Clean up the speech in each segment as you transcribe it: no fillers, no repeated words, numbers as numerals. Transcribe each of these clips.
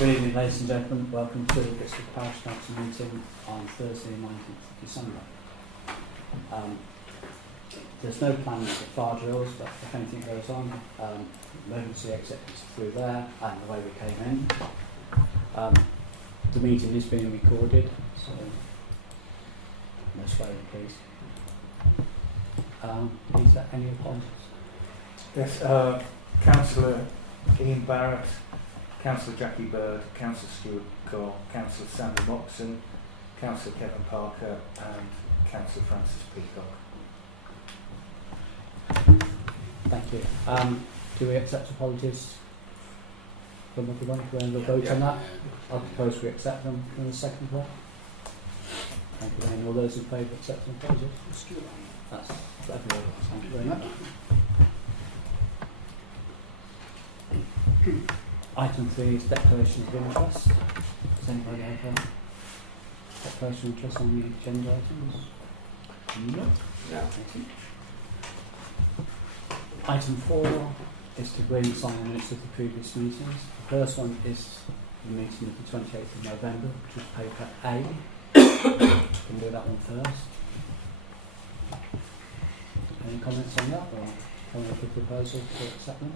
Good evening, ladies and gentlemen. Welcome to the District Parish Council meeting on Thursday, 19th of December. There's no plans for fire drills, but if anything goes on, emergency exit is through there and the way we came in. The meeting is being recorded, so no swearing, please. Is there any apologies? Yes, Councillor Ian Barrett, Councillor Jackie Bird, Councillor Stuart Gore, Councillor Sandy Moxon, Councillor Kevin Parker and Councillor Francis Peacock. Thank you. Do we accept apologies from everyone? Do we have a vote on that? I'll propose we accept them in the second one. Thank you. And all those in favour of accepting apologies? That's for everyone. Thank you very much. Item 3 is declaration of interest. Does anybody have a declaration of interest on the agenda items? No. Thank you. Item 4 is to agree and sign the minutes of the previous meetings. The first one is the meeting of the 28th of November, which is paper A. Can we do that one first? Any comments on that, or can we make a proposal to accept them?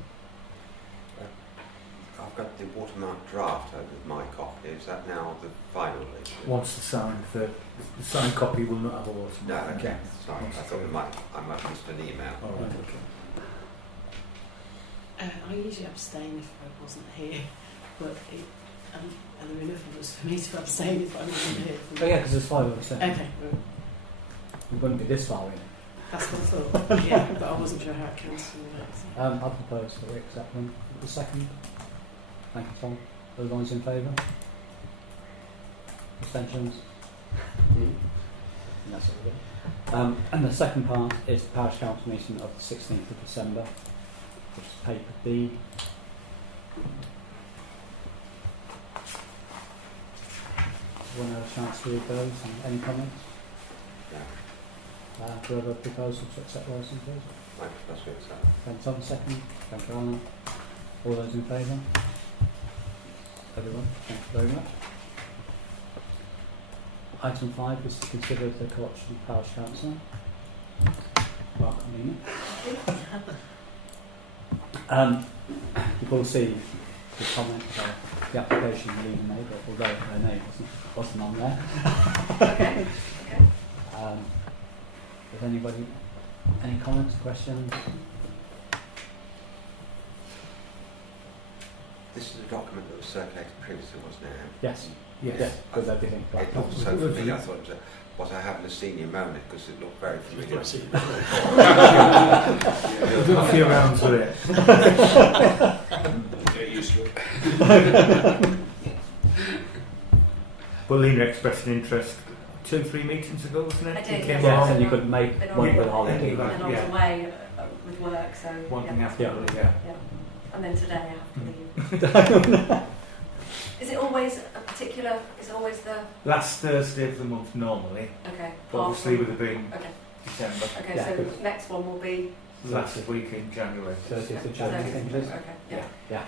I've got the watermark draft over my copy. Is that now the final issue? Once the signed copy will not have a watermark. No, okay. Yes. Sorry, I thought I might have missed an email. All right, okay. I usually abstain if I wasn't here, but and there were enough of us for me to abstain if I wasn't here. Oh yeah, because there's 5 of us. Okay, We wouldn't be this far in. that's what I thought. Yeah, but I wasn't sure how it counts. I propose that we accept them. The second. Thank you, Tom. All those in favour? Abstentions? That's all good. And the second part is the Parish Council meeting of the 16th of December, which is paper B. Anyone have a chance to read those? Any comments? No. Do we have a proposal to accept those in please? I propose to accept. Thank you, Tom. Second. Thank you, Alan. All those in favour? Everyone, thank you very much. Item 5 is to consider the co-option of Parish Council. Welcome, Nina. You've all seen the comment about the application Lena made, although her name wasn't on there. Okay. Does anybody, any comments, questions? This is a document that was circulated previously, wasn't it? Yes. Yes. Yes, with everything. It looked so familiar. I thought it was I having a senior moment because it looked very familiar. We've done a few rounds with it. Get used to it. But Lena expressed an interest 2-3 meetings ago, wasn't it? I did, You yes. came Yes, along. and you could make one with holiday. And I was Yeah. away with work, so One thing yeah. after Yeah. the other, yeah. Yeah. And then today I have to leave. Is it always a particular? Is it always the? Last Thursday of the month normally, Okay. but obviously with it being Okay. December, Okay. Yeah, So good. next one will be. last week in January. 30th of So- January, I think it is. Okay. Yeah. Yeah.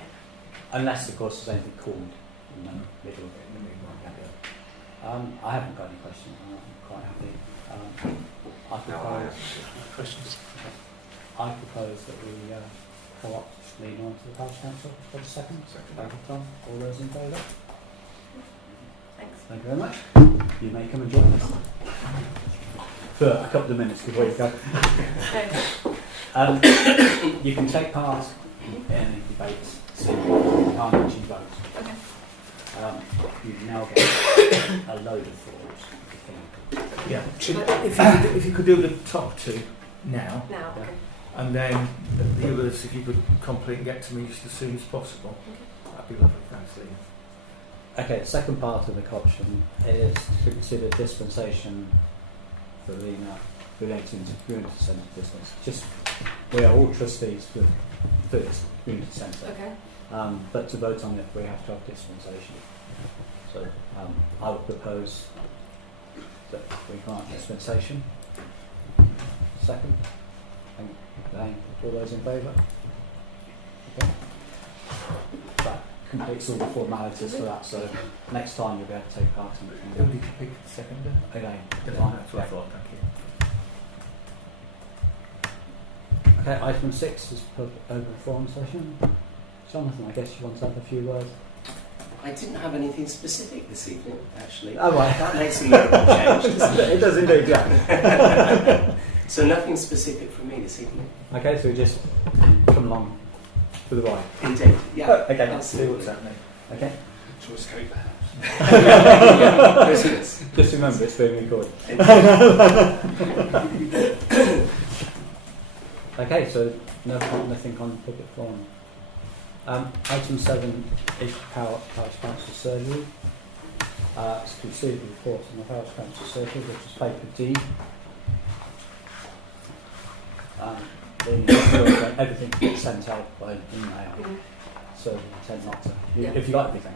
Unless, of course, there's anything called in the middle of it. I haven't got any questions. I'm quite happy. Questions? I propose that we co-opt Lena onto the Parish Council for the second. Thank you, Tom. All those in favour? Thanks. Thank you very much. You may come and join us for a couple of minutes before you go. Okay. You can take part in any debates, so you can't actually vote. Okay. You now get a load of forms. Yeah. If you could do the top 2 now, Now. Okay. and then the others, if you could complete and get to me just as soon as possible, that'd be lovely. Thanks, Lena. Okay, the second part of the co-option is to consider dispensation for Lena relating to community centre business. We are all trustees for this community centre, Okay. but to vote on it we have to have dispensation. So I would propose that we grant dispensation. Second. Thank you. All those in favour? Okay. Right. completes all the formalities for that. So next time you'll be able to take part in it. Who did you pick second? Again, That's fine. what I thought, thank you. Okay, item 6 is open forum session. Jonathan, I guess you want to have a few words. I didn't have anything specific this evening, actually. Oh, right. That makes a little change, doesn't it? It does indeed, yeah. So nothing specific from me this evening. Okay, so we just come along for the ride. Indeed, yeah. Okay. See what's happening. Okay. To escape the house. Christmas. Just remember, it's being recorded. Okay, so nothing on public forum. Item 7 is Parish Council surgery. It's to receive the report on the Parish Council surgery, which is paper D. Everything gets sent out by email, so we intend not to. If you got everything,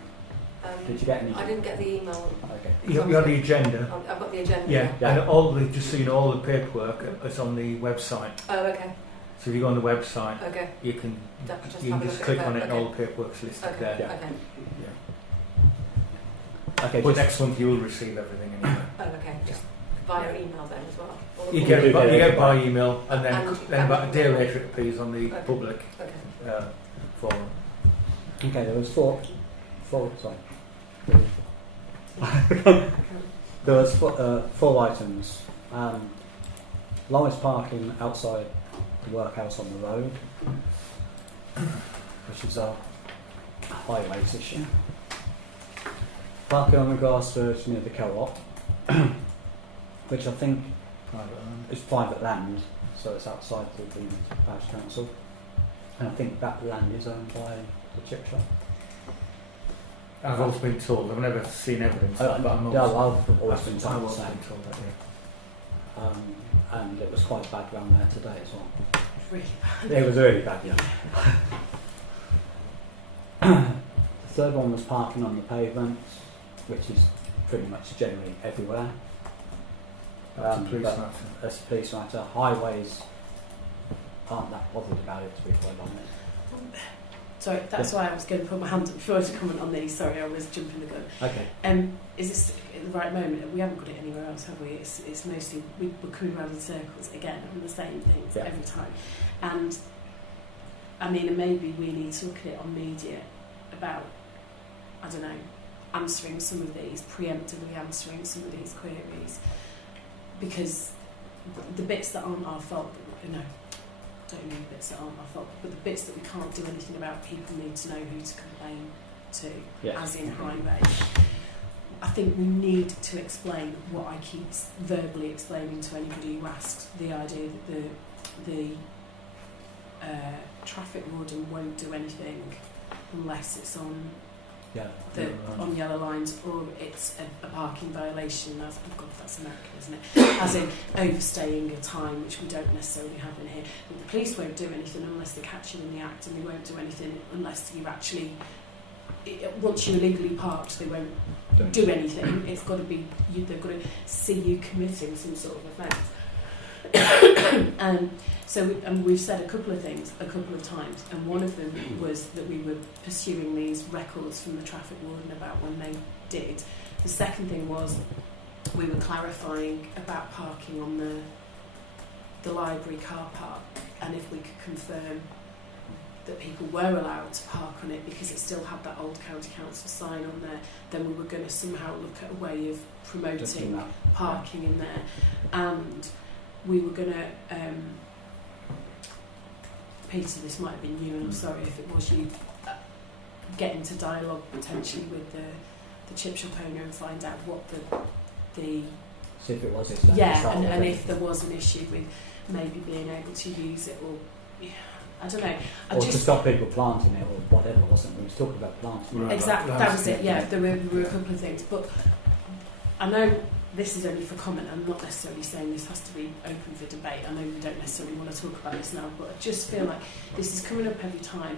did you get anything? I didn't get the email. Okay. You got the agenda. I've got the agenda. Yeah, Yeah. and all the, just so you know, all the paperwork is on the website. Oh, okay. So if you go on the website, Okay. you can Just you have can a just look click at on it that. and all the paperwork's listed Okay. there. Yeah. Okay. Yeah. Okay. But next month you will receive everything anyway. Oh, okay. Just via email then as well. Or You Yeah. get it by, Yeah. you get it by email, and then And- then about a and- day later it appears on the Okay. public Okay. forum. Okay, there was four. Sorry. There was four items. Lowest parking outside the workhouse on the road, which is a highways issue. Parking on the grass verge near the co-op, which I think is private land, so it's outside the parish council. And I think that land is owned by the chip shop. I've always been told. I've never seen evidence, but I'm Yeah, always, I've always been I've told the always same. been told that. Yeah. And it was quite bad around there today as well. Really It was really bad, yeah. The third one was parking on the pavement, which is pretty much generally everywhere. That's a police but matter. That's a police matter. Highways aren't that bothered about it, to be quite honest. Sorry, that's why I was going to put my hand up before I was comment on these. Sorry, I was jumping the gun. Okay. Is this at the right moment? We haven't got it anywhere else, have we? It's mostly we're coming round in circles again on the same things every time. And I mean, and maybe we need to look at it on media about, I don't know, answering some of these, preemptively answering some of these queries, because the bits that aren't our fault, don't mean bits that aren't our fault, but the bits that we can't do anything about, people need to know who to complain to, as in highway. I think we need to explain what I keep verbally explaining to anybody who asks, the idea that the traffic warden won't do anything unless it's on on yellow lines, or it's a parking violation, as oh God, that's American, isn't it? As in overstaying a time, which we don't necessarily have in here. But the police won't do anything unless they catch you in the act, and they won't do anything unless you actually, once you're illegally parked, they won't do anything. It's got to be they've got to see you committing some sort of offence. So we've said a couple of things a couple of times, and one of them was that we were pursuing these records from the traffic warden about when they did. The second thing was we were clarifying about parking on the library car park, and if we could confirm that people were allowed to park on it because it still had that old county council sign on there, then we were going to somehow look at a way of promoting parking in there. And we were going to, Peter, this might have been you, and I'm sorry if it was you, get into dialogue potentially with the chip shop owner and find out what the See if it was his and if there was an issue with maybe being able to use it, or I don't know. Or to stop people planting it, or whatever, wasn't it? We was talking about planting. Right. Exactly, that was it. Yeah, there were a couple of things, but I know this is only for comment. I'm not necessarily saying this has to be open for debate. I know we don't necessarily want to talk about this now, but I just feel like this is coming up every time.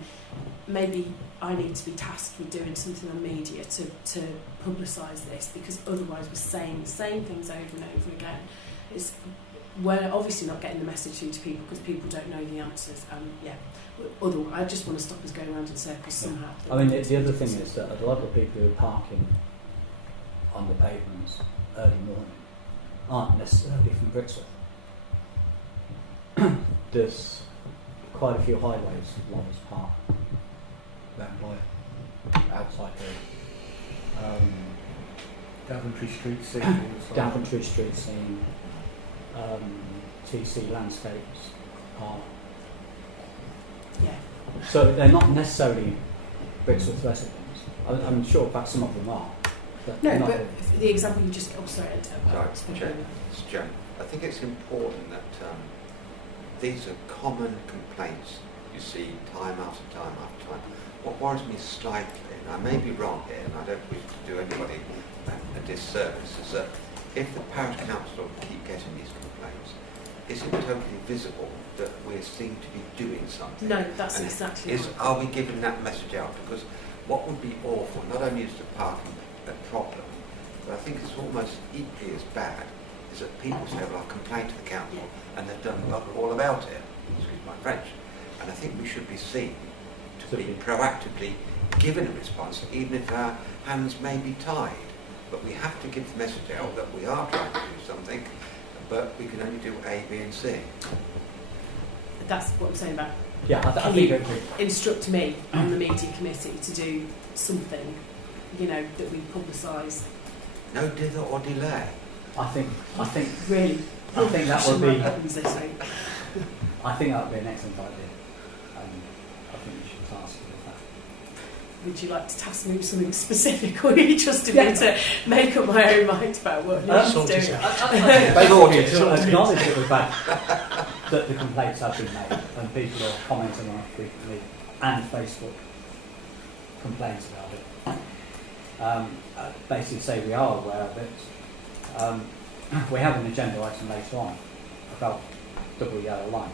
Maybe I need to be tasked with doing something on media to publicise this, because otherwise we're saying the same things over and over again. we're obviously not getting the message through to people because people don't know the answers. I just want to stop us going around in circles somehow. I mean, the other thing is that a lot of the people who are parking on the pavements early morning aren't necessarily from Brixworth. There's quite a few highways lovers park round by outside the Daventry Street scene. Daventry Street scene, TC Landscapes park. Yeah. So they're not necessarily Brixworth residents. I'm sure perhaps some of them are. But No, not but the example you just... Oh, sorry. Sorry, Chair. I think it's important that these are common complaints you see time after time after time. What worries me slightly, and I may be wrong here, and I don't wish to do anybody a disservice, is that if the parish council keep getting these complaints, is it totally visible that we seem to be doing something? No, that's And exactly right. Are we giving that message out? Because what would be awful, not only is the parking a problem, but I think it's almost equally as bad, is that people say, well, I've complained to the council and they've done bugger all about it, excuse my French. And I think we should be seen to be proactively given a response, even if our hands may be tied. But we have to give the message out that we are trying to do something, but we can only do A, B and C. That's what I'm saying about... Yeah, I think instruct me on the media committee to do something, that we publicise. No dither or delay. I think Really? I think that would be. Buttons this week. I think that would be an excellent idea. I think you should task me with that. Would you like to task me with something specific, or are you trusting me to make up my own mind about what needs doing? Basically, to acknowledge it was bad that the complaints have been made and people are commenting on it frequently, and Facebook complains about it. Basically say we are aware of it. We have an agenda item later on about double yellow lines.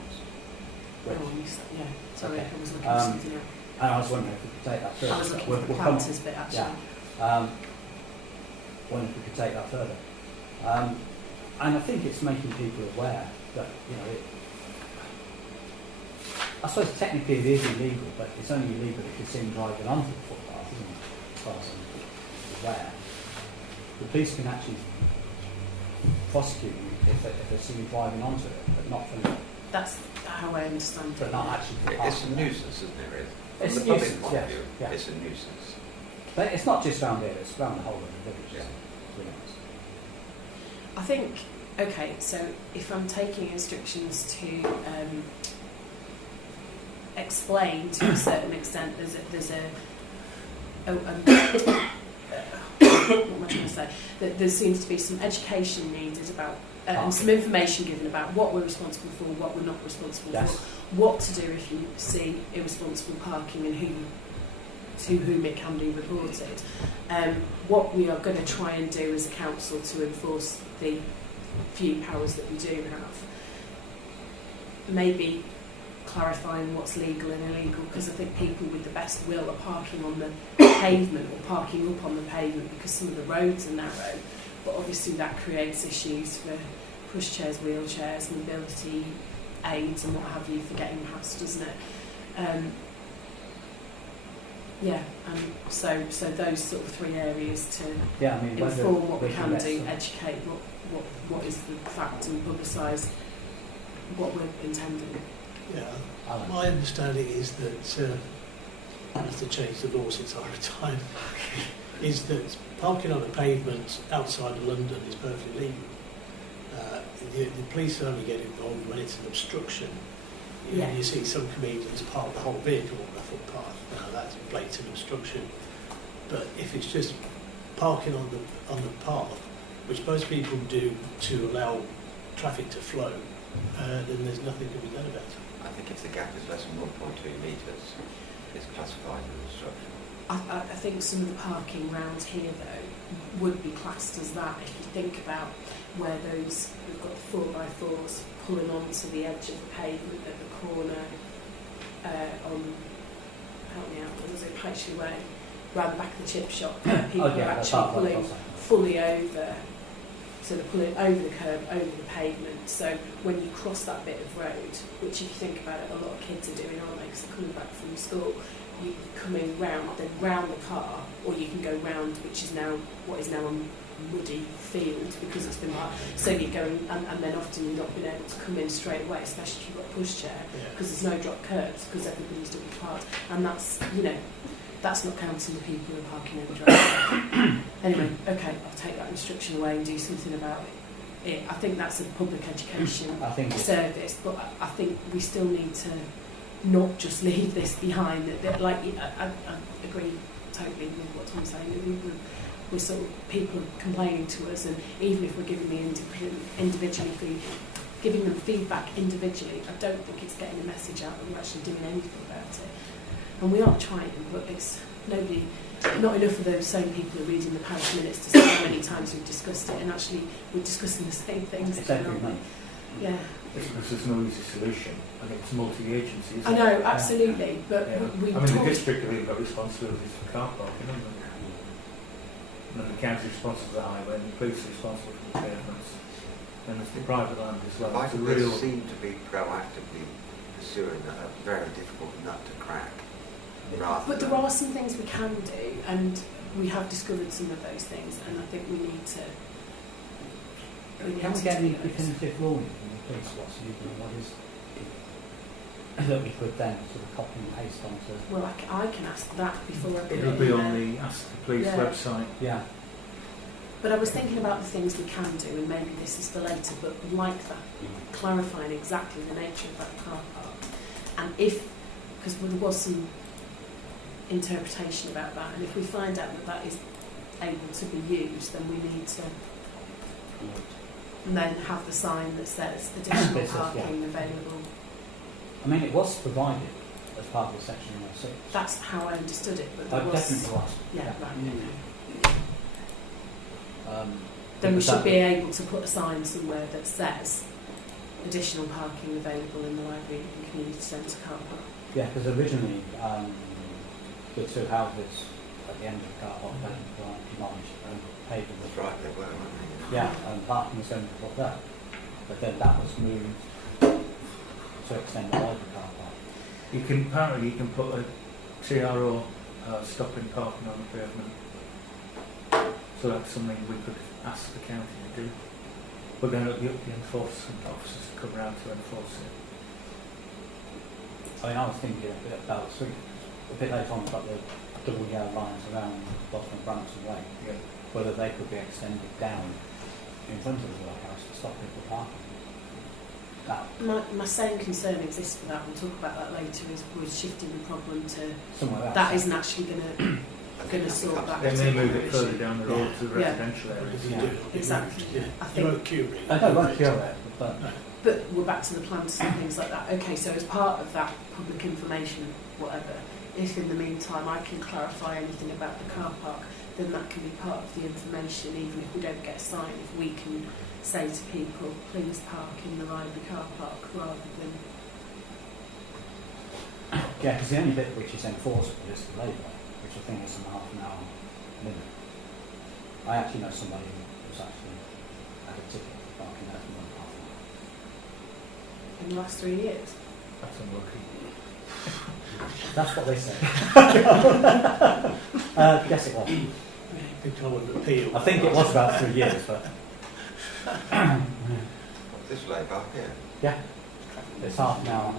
Yeah, sorry, Okay. I was looking at something else. And I was wondering if we could take that further. I was looking for the planters bit, actually. Yeah. Wondering if we could take that further. And I think it's making people aware that, I suppose technically it is illegal, but it's only illegal if you see them driving onto the footpath, isn't it? As far as I'm aware. The police can actually prosecute you if they see you driving onto it, but not for That's how I understand it. but not actually for It's a parking there. nuisance, isn't it, really? It's From a the public nuisance, point of yes, view, yeah. it's a nuisance. But it's not just around here, it's around the whole of the village. Yeah. To be honest. I think, okay, so if I'm taking instructions to explain to a certain extent, there's a what am I trying to say? That there seems to be some education needed about and some information given about what we're responsible for, what we're not responsible Yes. for, what to do if you see irresponsible parking and to whom it can be reported. What we are going to try and do as a council to enforce the few powers that we do have. Maybe clarifying what's legal and illegal, because I think people with the best will are parking on the pavement or parking up on the pavement because some of the roads are narrow, but obviously that creates issues for pushchairs, wheelchairs, mobility aids and what have you for getting past, doesn't it? So those sort of three areas to inform what we can do, educate what is the fact and publicise what we're intending. Yeah, my understanding is that, as to change the law since I retired, is that parking on a pavement outside of London is perfectly legal. The police only get involved when it's an obstruction. You see some comedians park the whole vehicle on the footpath. Now that's blatant obstruction. But if it's just parking on the path, which most people do to allow traffic to flow, then there's nothing to be done about it. I think if the gap is less than 0.2 metres, it's classified as obstruction. I think some of the parking round here though would be classed as that if you think about where we've got 4x4s pulling onto the edge of the pavement at the corner on, help me out, what was it, Patchley Way, round the back of the chip shop, where people are actually pulling fully over sort of pulling over the curb, over the pavement. So when you cross that bit of road, which if you think about it, a lot of kids are doing, aren't they? Because they're coming back from school. You can come in round, then round the car, or you can go round, which is now what is now a muddy field because it's been like. So you're going, and then often you're not being able to come in straight away, especially if you've got a pushchair, because there's no drop curbs because everybody's double parked, and that's, you know, that's not counting the people who are parking over driveway. Anyway, okay, I'll take that instruction away and do something about it. I think that's a public education service, but I think we still need to not just leave this behind. That like, I agree totally with what Tom's saying. We're sort of people complaining to us, and even if we're giving them feedback individually, I don't think it's getting the message out that we're actually doing anything about it. And we are trying, but it's not enough of those same people are reading the parish minutes to see how many times we've discussed it, and actually we're discussing the same things. Yeah. Because there's no easy solution. I mean, it's multi-agency, isn't I know, absolutely, but we I mean, the district have even got responsibilities for car parking, haven't they? And the county responsible for the highway, and the police are responsible for the pavements. And there's the private land as well. Why do they seem to be proactively pursuing a very difficult nut to crack? But there are some things we can do, and we have discovered some of those things, and I think we need to. Can we get any definitive ruling from the police what's legal and what is that we could then sort of copy and paste onto? Well, I can ask that before I put it in. It'll be on the Ask the Police website. Yeah. But I was thinking about the things we can do, and maybe this is for later, but like that, clarifying exactly the nature of that car park. And because there was some interpretation about that, and if we find out that that is able to be used, then we need to and then have the sign that says additional parking available. I mean, it was provided as part of the section 106. That's how I understood it, but there was... definitely was. Yeah, right, okay. Then we should be able to put a sign somewhere that says additional parking available in the library and community centre car park. Yeah, because originally the two houses at the end of the car park were demolished and paved with. That's right, they were, weren't they? Yeah, and parking was going to put there. But then that was moved to extend the library car park. Apparently you can put a TRO stopping parking on the pavement. So that's something we could ask the county to do. But then it'll be up to the enforcement officers to come around to enforce it. I mean, I was thinking a bit about a bit later on about the double yellow lines around the bottom of Brampton Way, whether they could be extended down in front of the workhouse to stop people parking. My same concern exists for that, we'll talk about that later, is we're shifting the problem to somewhere else. That isn't actually going to sort that. They may move it further down the road to the residential areas. Exactly. I think won't cure it. I won't cure it, but we're back to the plants and things like that. Okay, so as part of that public information, whatever, if in the meantime I can clarify anything about the car park, then that can be part of the information, even if we don't get a sign, if we can say to people, please park in the library car park, rather than... yeah, because the only bit which is enforceable is the labour, which I think is a half an hour limit. I actually know somebody who was actually had a ticket for parking less than 1.5 hours. in the last 3 years. That's unlucky. That's what they say. Yes, it was. Appeal. I think it was about 3 years, but This labour here. yeah, it's half an hour.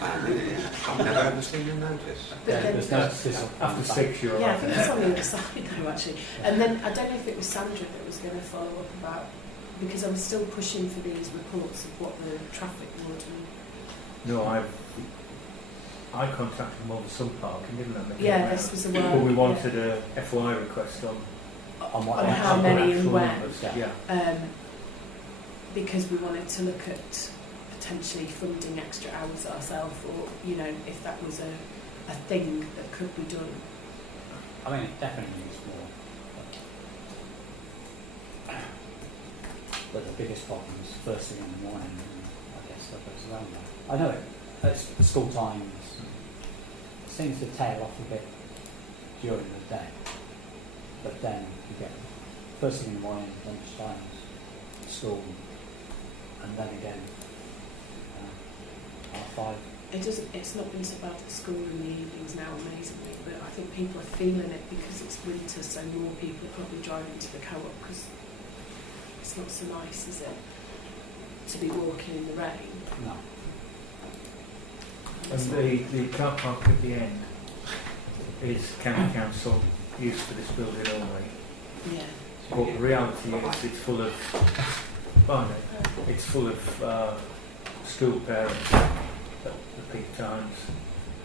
I've never ever seen a notice. But then, there's no sizzle. After 6 you're yeah, I right. think it's on the other side though, actually. And then I don't know if it was Sandra that was going to follow up about, because I was still pushing for these reports of what the traffic would. No, I contacted them over some parking, didn't I? Yeah, this was a while. But we wanted a FY request on On how many and when. numbers. Yeah. Because we wanted to look at potentially funding extra hours ourselves, or, you know, if that was a thing that could be done. I mean, it definitely needs more. But the biggest problem is first thing in the morning, and I guess that goes around that. I know it's the school times. It seems to tail off a bit during the day, but then you get first thing in the morning, lunch times, school, and then again R5. It's not been so bad at school in the evenings now, amazingly, but I think people are feeling it because it's winter, so more people are probably driving to the co-op because it's not so nice, is it, to be walking in the rain. No. And the car park at the end is county council use for this building only. Yeah. But the reality is it's full of school parents at the peak times,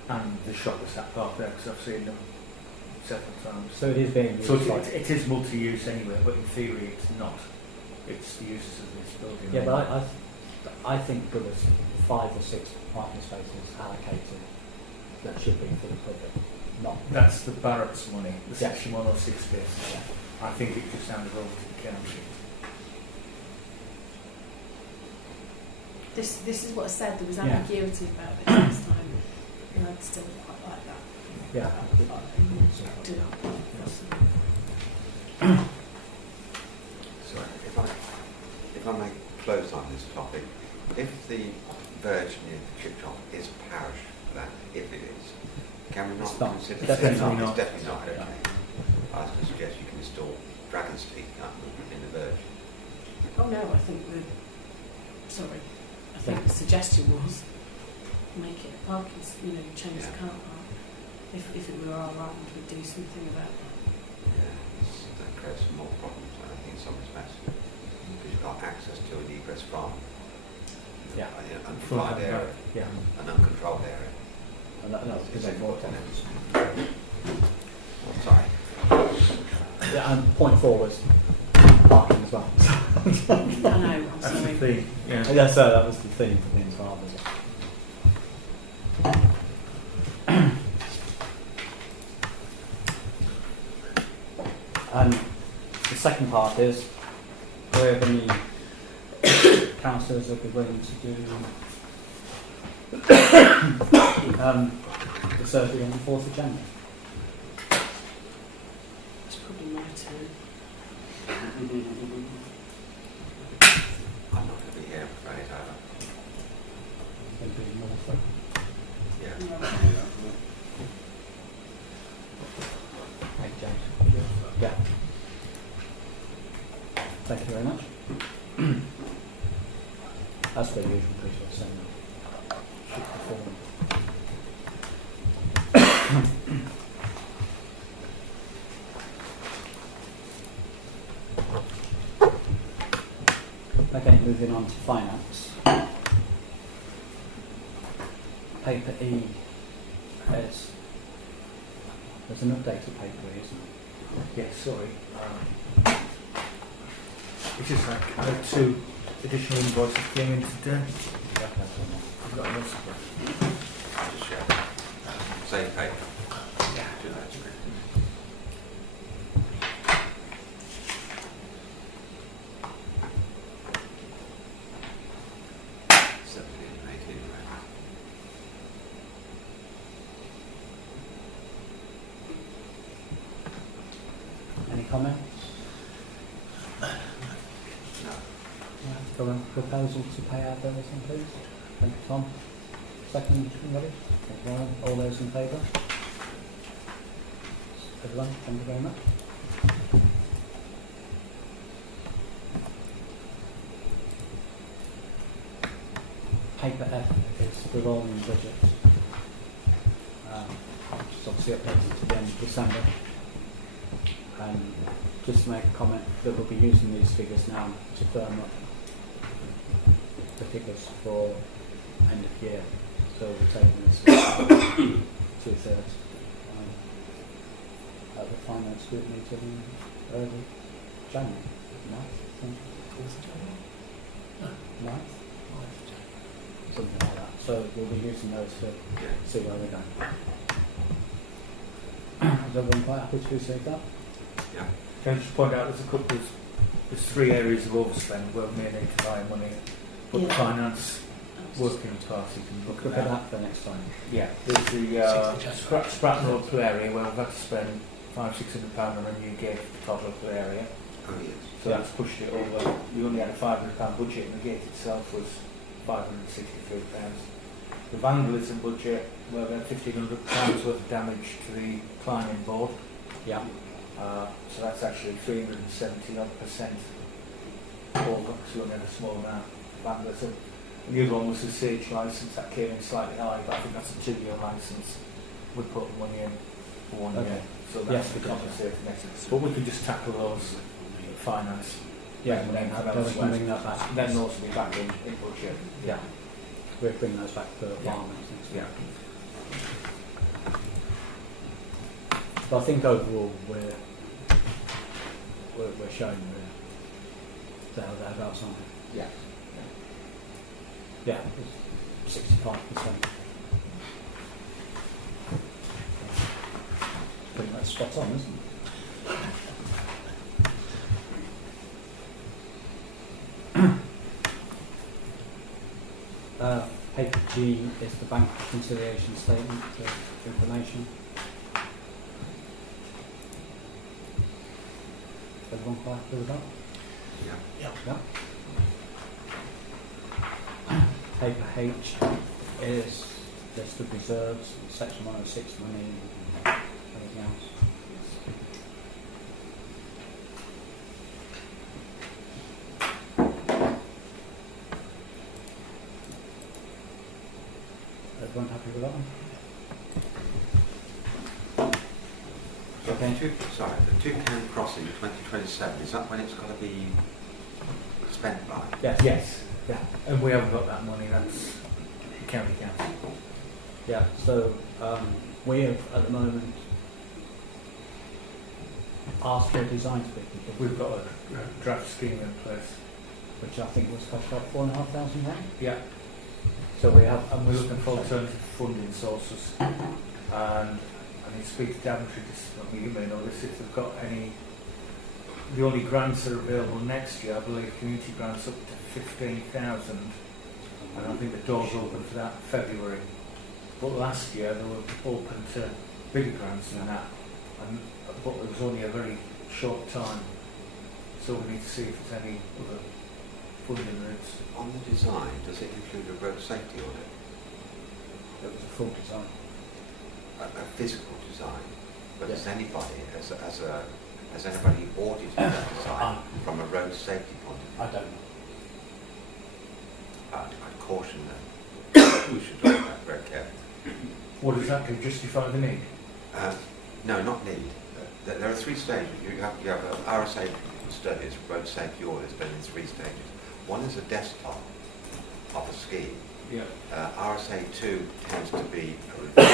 and the shop that's that park there because I've seen them several times. So it is being used. So like, it is multi-use anyway, but in theory it's not. It's the uses of this building. yeah, but I think there was 5 or 6 parking spaces allocated that should be for the public. Not. That's the Barrett's money, the Yeah. Section 106 spaces. Yeah. I think it just handed over to the county. This is what I said, there was Yeah. ambiguity about it last time, and I'd still quite like that. Yeah. Do that. Sorry, if I may close on this topic, if the verge near the chip shop is parish land, if it is, can we not It's not. consider Definitely it's not. definitely not. Yeah. Okay. I was going to suggest you can install dragon's teeth in the verge. Oh no, I think I think the suggestion was make it a parking, change the car park. If it were our right, we'd do something about that. Yeah, that creates some more problems, I think, in some respects. Because you've got access to an egress from Yeah. an uncontrolled area, Yeah. an uncontrolled area. And that's because they've bought tenants. Oh, sorry. Yeah, and point 4 was parking as well. I know, I'm That's sorry. the thing. Yeah. Yeah, so that was the theme for me as well, was it? And the second part is where any councillors will be willing to do the survey on the 4th of January. It's probably my turn. I'm not going to be here, I'm afraid, either. Maybe more so. Yeah. Hey, James. Yeah. Thank you very much. As per usual, please will send shoot the form. Okay, moving on to finance. Paper E has there's an updated paper E, isn't there? Yeah, sorry. It's just like 2 additional invoices came in today. I've got a list of them. Just share. Same paper. Yeah. Do that. 17 and 18, right? Any comments? No. Got a proposal to pay our bills on, please? Thank you, Tom. Second, anybody? Thank you, Ryan. All those in favour? Everyone, thank you very much. Paper F is the rolling budget. It's obviously updated to the end of December. Just to make a comment that we'll be using these figures now to firm up the figures for end of year. So we're taking this 2/3 at the finance group meeting in early January. 9th? Something like that. So we'll be using those to see where we're going. Is everyone quite happy to receive that? Yeah. Can I just point out there's 3 areas of overspend where we may need to buy money, but the Yeah. finance working party can look Look at at that. that for next time. Yeah, there's the Stratton Road Pool area where we've had to spend £500–600 on a new gate for the top local area. Oh yes. So that's pushed it over. We only had a £500 budget, and the gate itself was £563. The vandalism budget, well, we had £1,500 worth of damage to the climbing board. Yeah. So that's actually 370% over, because we only had a small amount of vandalism. And the other one was the sage licence, that came in slightly high, but I think that's a 2-year licence. We put money in for 1 year, so that's Yes, the compensating mechanism. But we can just tackle those finance. Yeah, and then bring that back. Then those will be back in budget. Yeah. We'll bring those back for farming and things. Yeah. But I think overall we're showing we're thereabouts, aren't we? Yeah. Yeah, it's 65%. Pretty much spot on, isn't it? Paper G is the bank reconciliation statement for information. Everyone quite happy with that? Yeah. Yeah. Paper H is list of reserves, section 106 money and everything else. Everyone happy with that one? Okay. The Toucan Crossing 2027, is that when it's got to be spent by? Yes. Yes. Yeah. And we haven't got that money, that's the county council. Yeah, so we have at the moment asked for a design to be completed, We've got a draft scheme in place. which I think was cost about £4,500. Yeah. So we have, And we're looking for alternative funding sources. And I need to speak to Daventry, you may know this, if they've got any. The only grants that are available next year, I believe community grants up to 15,000, and I think the door's open for that in February. But last year they were open to bigger grants than that, but it was only a very short time. So we need to see if there's any other funding routes. On the design, does it include a road safety audit? it was a full design. A physical design? But Yeah. has anybody audited that design from a road safety point of view? I don't know. I'd caution them. We should look at that very carefully. What does that do? Justify the need? No, not need. There are 3 stages. You have RSA studies, road safety audits, done in 3 stages. One is a desktop of a scheme. Yeah. RSA 2 tends to be a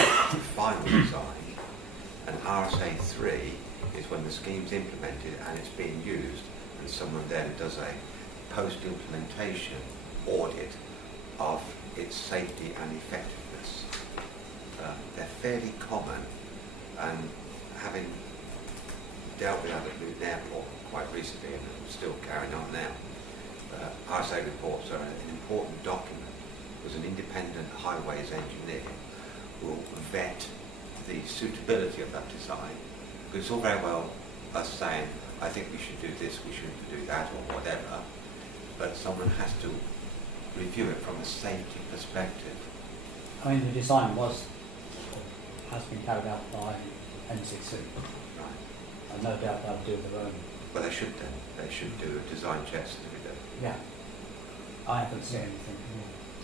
final design, and RSA 3 is when the scheme's implemented and it's being used, and someone then does a post-implementation audit of its safety and effectiveness. They're fairly common, and having dealt with that at Luton Airport quite recently, and still carrying on now, RSA reports are an important document, because an independent highways engineer will vet the suitability of that design. Because it's all very well us saying, I think we should do this, we shouldn't do that, or whatever, but someone has to review it from a safety perspective. I mean, the design has been carried out by NCC, Right. and no doubt they'll do their own. But they should do. They should do a design check certificate. Yeah. I haven't seen anything.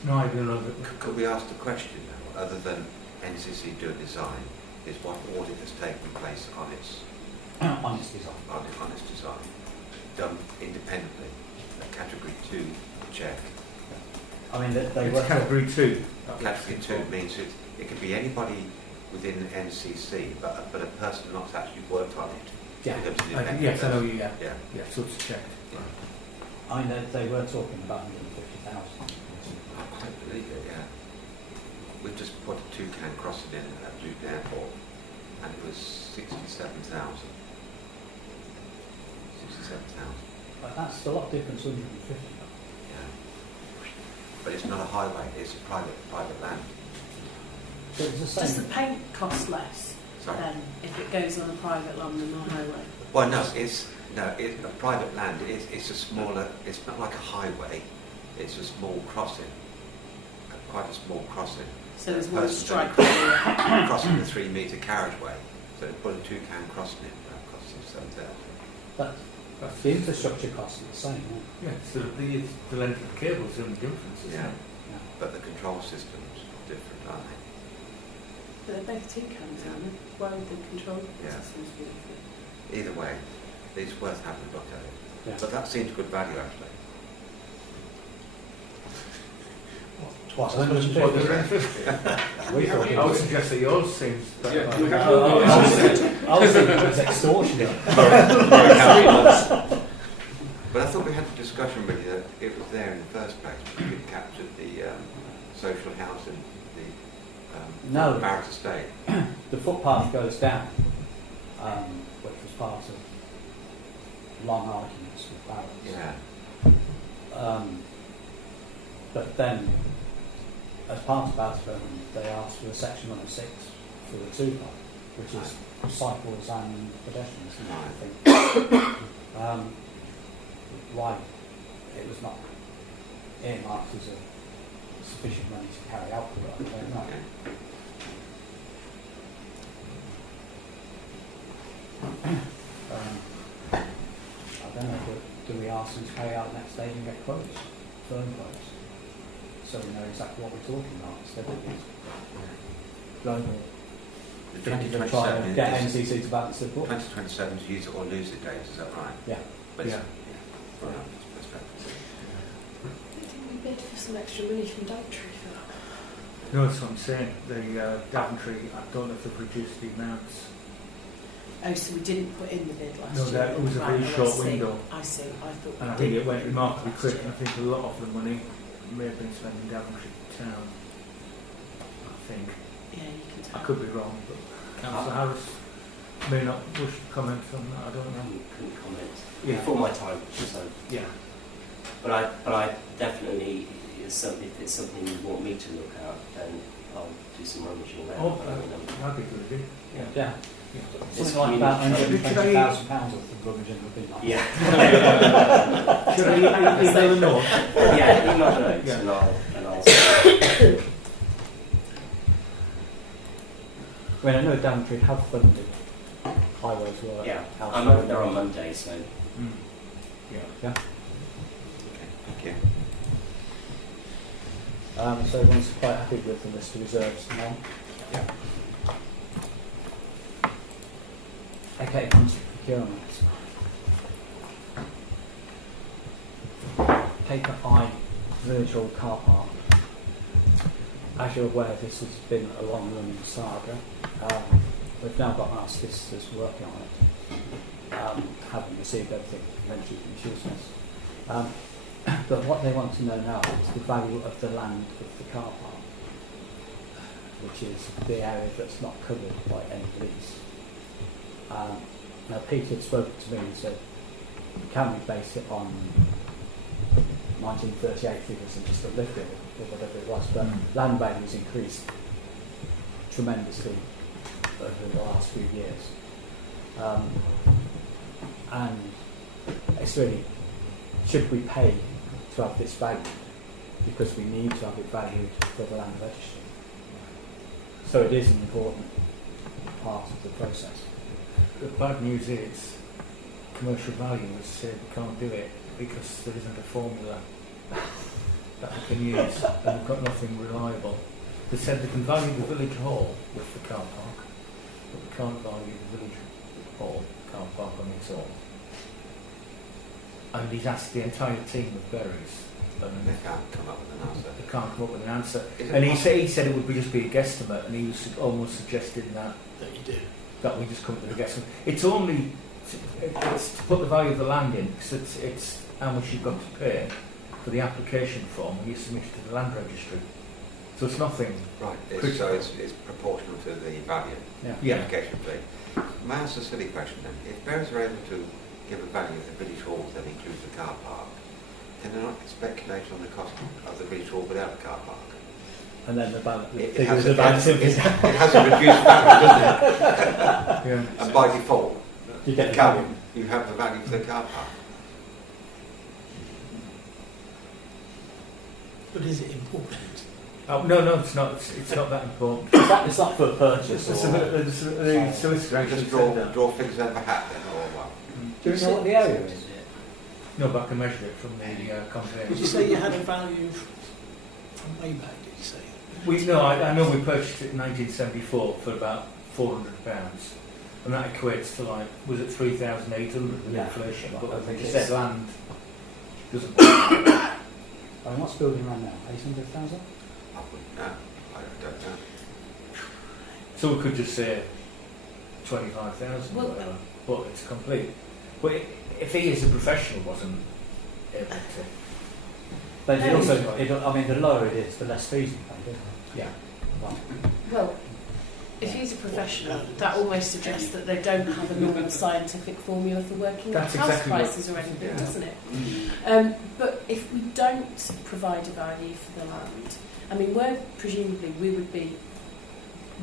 No idea of it. Could we ask the question, though, other than NCC do a design, is what audit has taken place on its Honest design. on its design, done independently, a category 2 check. I mean, they It's were category 2. Category 2 means it can be anybody within NCC, but a person not actually worked on it. Yeah. Becomes an Yes, independent I know person. you. Yeah, Yeah. yeah. So it's checked. I mean, they were talking about 150,000. I quite believe it, yeah. We've just put a Toucan crossing in at Luton Airport, and it was 67,000. 67,000, But that's a lot different to 150. yeah. But it's not a highway, it's a private land. So it's the Does the same. paint cost less Sorry. then if it goes on a private London or highway? Well, no, it's No, it's a private land. It's a smaller. It's not like a highway. It's a small crossing, quite a small crossing. So there's one Person strike crossing the 3 metre carriageway. So they put a toucan crossing it. That costs them £7,000. But the infrastructure costs are the same, aren't Yeah, so the length of the cable is the only difference, isn't Yeah. it? they? But the control system's different, aren't they? But they're both toucans, aren't they? Why would the control Yeah. systems be different? Either way, it's worth having a look at it. Yeah. But that seems good value actually. Twice as much as What, it. We thought it I would was, suggest that yours seems better. Yeah, value. we have- I was thinking it was extortionate. But I thought we had a discussion really that it was there in the first place because it captured the social housing, the No. Barrett estate. The footpath goes down, which was part of long arguments with Barrett's. Yeah. But then, as part of Barrett's development, they asked for a section 106 for the two-path, which is cycles and pedestrians, isn't it, I think. Why it was not earmarked as a sufficient money to carry out the work, I don't know. Okay. I don't know, do we ask them to carry out next stage and get quotes, firm quotes, so we know exactly what we're talking about instead of these global. The Trying to 2027 get is NCC to balance the book. 2027 to use it or lose it dates, is that right? Yeah. But Yeah. Right. That's better. I think we bid for some extra money from Daventry for that. No, that's what I'm saying. The Daventry, I don't know if they've reduced the amounts. Oh, so we didn't put in the bid last No, year? that it was a very Right, short I see. window. I see. I thought And I we think did it went put in remarkably last quick, year. and I think a lot of the money may have been spent in Daventry town. I think. Yeah, you can tell. I could be wrong, but Councillor Harris may not wish to comment on that, I don't know. Couldn't comment. Yeah. Before my time, so. Yeah. But I definitely, if it's something you want me to look at, then I'll do some rummaging around. Oh, But I mean, that'd be good, yeah. yeah. Yeah. It's Something like about community £120,000 worth of rubbish would be nice. Yeah. Should I email a note? Yeah, email notes Yeah. and I'll say. I mean, I know Daventry have funded highways work. Yeah, elsewhere. I'm over there on Monday, so. Mm. Yeah. Yeah. Thank you. So everyone's quite happy with the list of reserves now. Yeah. Okay, comes to procurement. Paper I, virtual car park. As you're aware, this has been a long-running saga. We've now got our solicitors working on it. Haven't received everything eventually from Tuesdays. But what they want to know now is the value of the land of the car park, which is the area that's not covered by any lease. Now Peter had spoken to me and said, can we base it on 1938 figures and just uplift it or whatever it was, but land values increased tremendously over the last few years. And it's really, should we pay to have this value? Because we need to have it valued for the land registry. So it is an important part of the process. The bad news is commercial valuers say we can't do it because there isn't a formula that we can use and we've got nothing reliable. They said they can value the village hall with the car park, but we can't value the village hall car park on its own. And he's asked the entire team of berries and They can't come up with an answer. they can't come up with an answer. Is it And he possible- said it would be just be a guesstimate, and he was almost suggesting that you do. we just come up with a guesstimate. It's only it's to put the value of the land in, because it's how much you've got to pay for the application form when you submit it to the land registry. So it's nothing. Right, Could- so it's proportional to the value, Yeah. Yeah. application fee. May I ask a silly question then? If berries are able to give a value of the village hall that includes the car park, can there not be speculation on the cost of the village hall without the car park? And then the balance, the It figures are balancing. has a reduced value, doesn't it? Yeah. And by default. you get the the car, value. you have the value for the car park. But is it important? Oh, no, it's not. It's not that important. It's not for purchase. The solicitor actually Just said that. draw figures out of a hat then, or what? Do you know what the area is? No, but I can measure it from the Did you comprehensive. say you had a value from way back, did you say? I know we purchased it in 1974 for about £400, and that equates to like, was it 3,800 with Yeah. inflation? But I as think you it's- said, land doesn't. I mean, what's building around now? 800,000? I wouldn't know. I don't know. So we could just say 25,000 or Well, whatever, but it's complete. But if he as a professional wasn't able to, But it No. also, I mean, the lower it is, the less fees you pay, doesn't it? yeah. Right. Well, if he's a professional, that almost suggests that they don't have a normal scientific formula for working out That's house exactly what- prices or anything, Yeah. doesn't it? But if we don't provide a value for the land, I mean, presumably we would be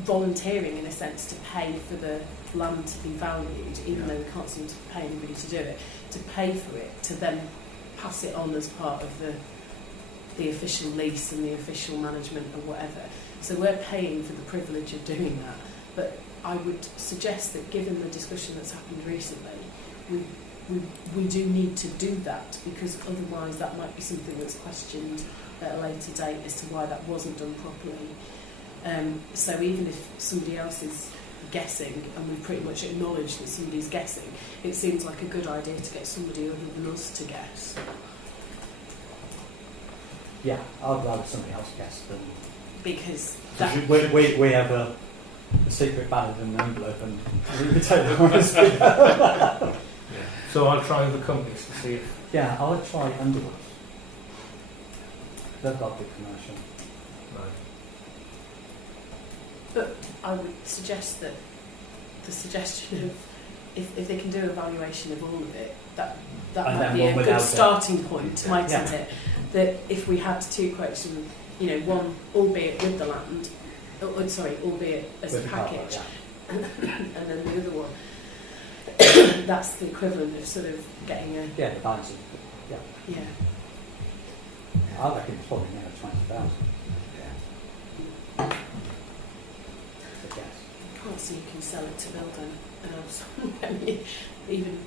volunteering in a sense to pay for the land to be valued, even though we can't seem to pay anybody to do it, to pay for it, to then pass it on as part of the official lease and the official management or whatever. So we're paying for the privilege of doing that. But I would suggest that given the discussion that's happened recently, we do need to do that, because otherwise that might be something that's questioned at a later date as to why that wasn't done properly. So even if somebody else is guessing, and we pretty much acknowledge that somebody's guessing, it seems like a good idea to get somebody other than us to guess. Yeah, I'd rather somebody else guess than... Because Because we have a secret ballot in an envelope and we take the honesty. So I'll try other companies to see if. Yeah, I would try Underwood. They've got big commercial. But I would suggest that the suggestion of if they can do a valuation of all of it, that And might then be one a good without it. starting point, Yeah. mightn't Yeah. it? That if we had two quotes, from, one albeit with the land, albeit as With a the car, package, yeah. and then the other one, that's the equivalent of sort of getting a Yeah, the balance is... Yeah. yeah. I reckon it's probably near 20,000. Yeah. I guess. Can't see you can sell it to build an house. I mean, even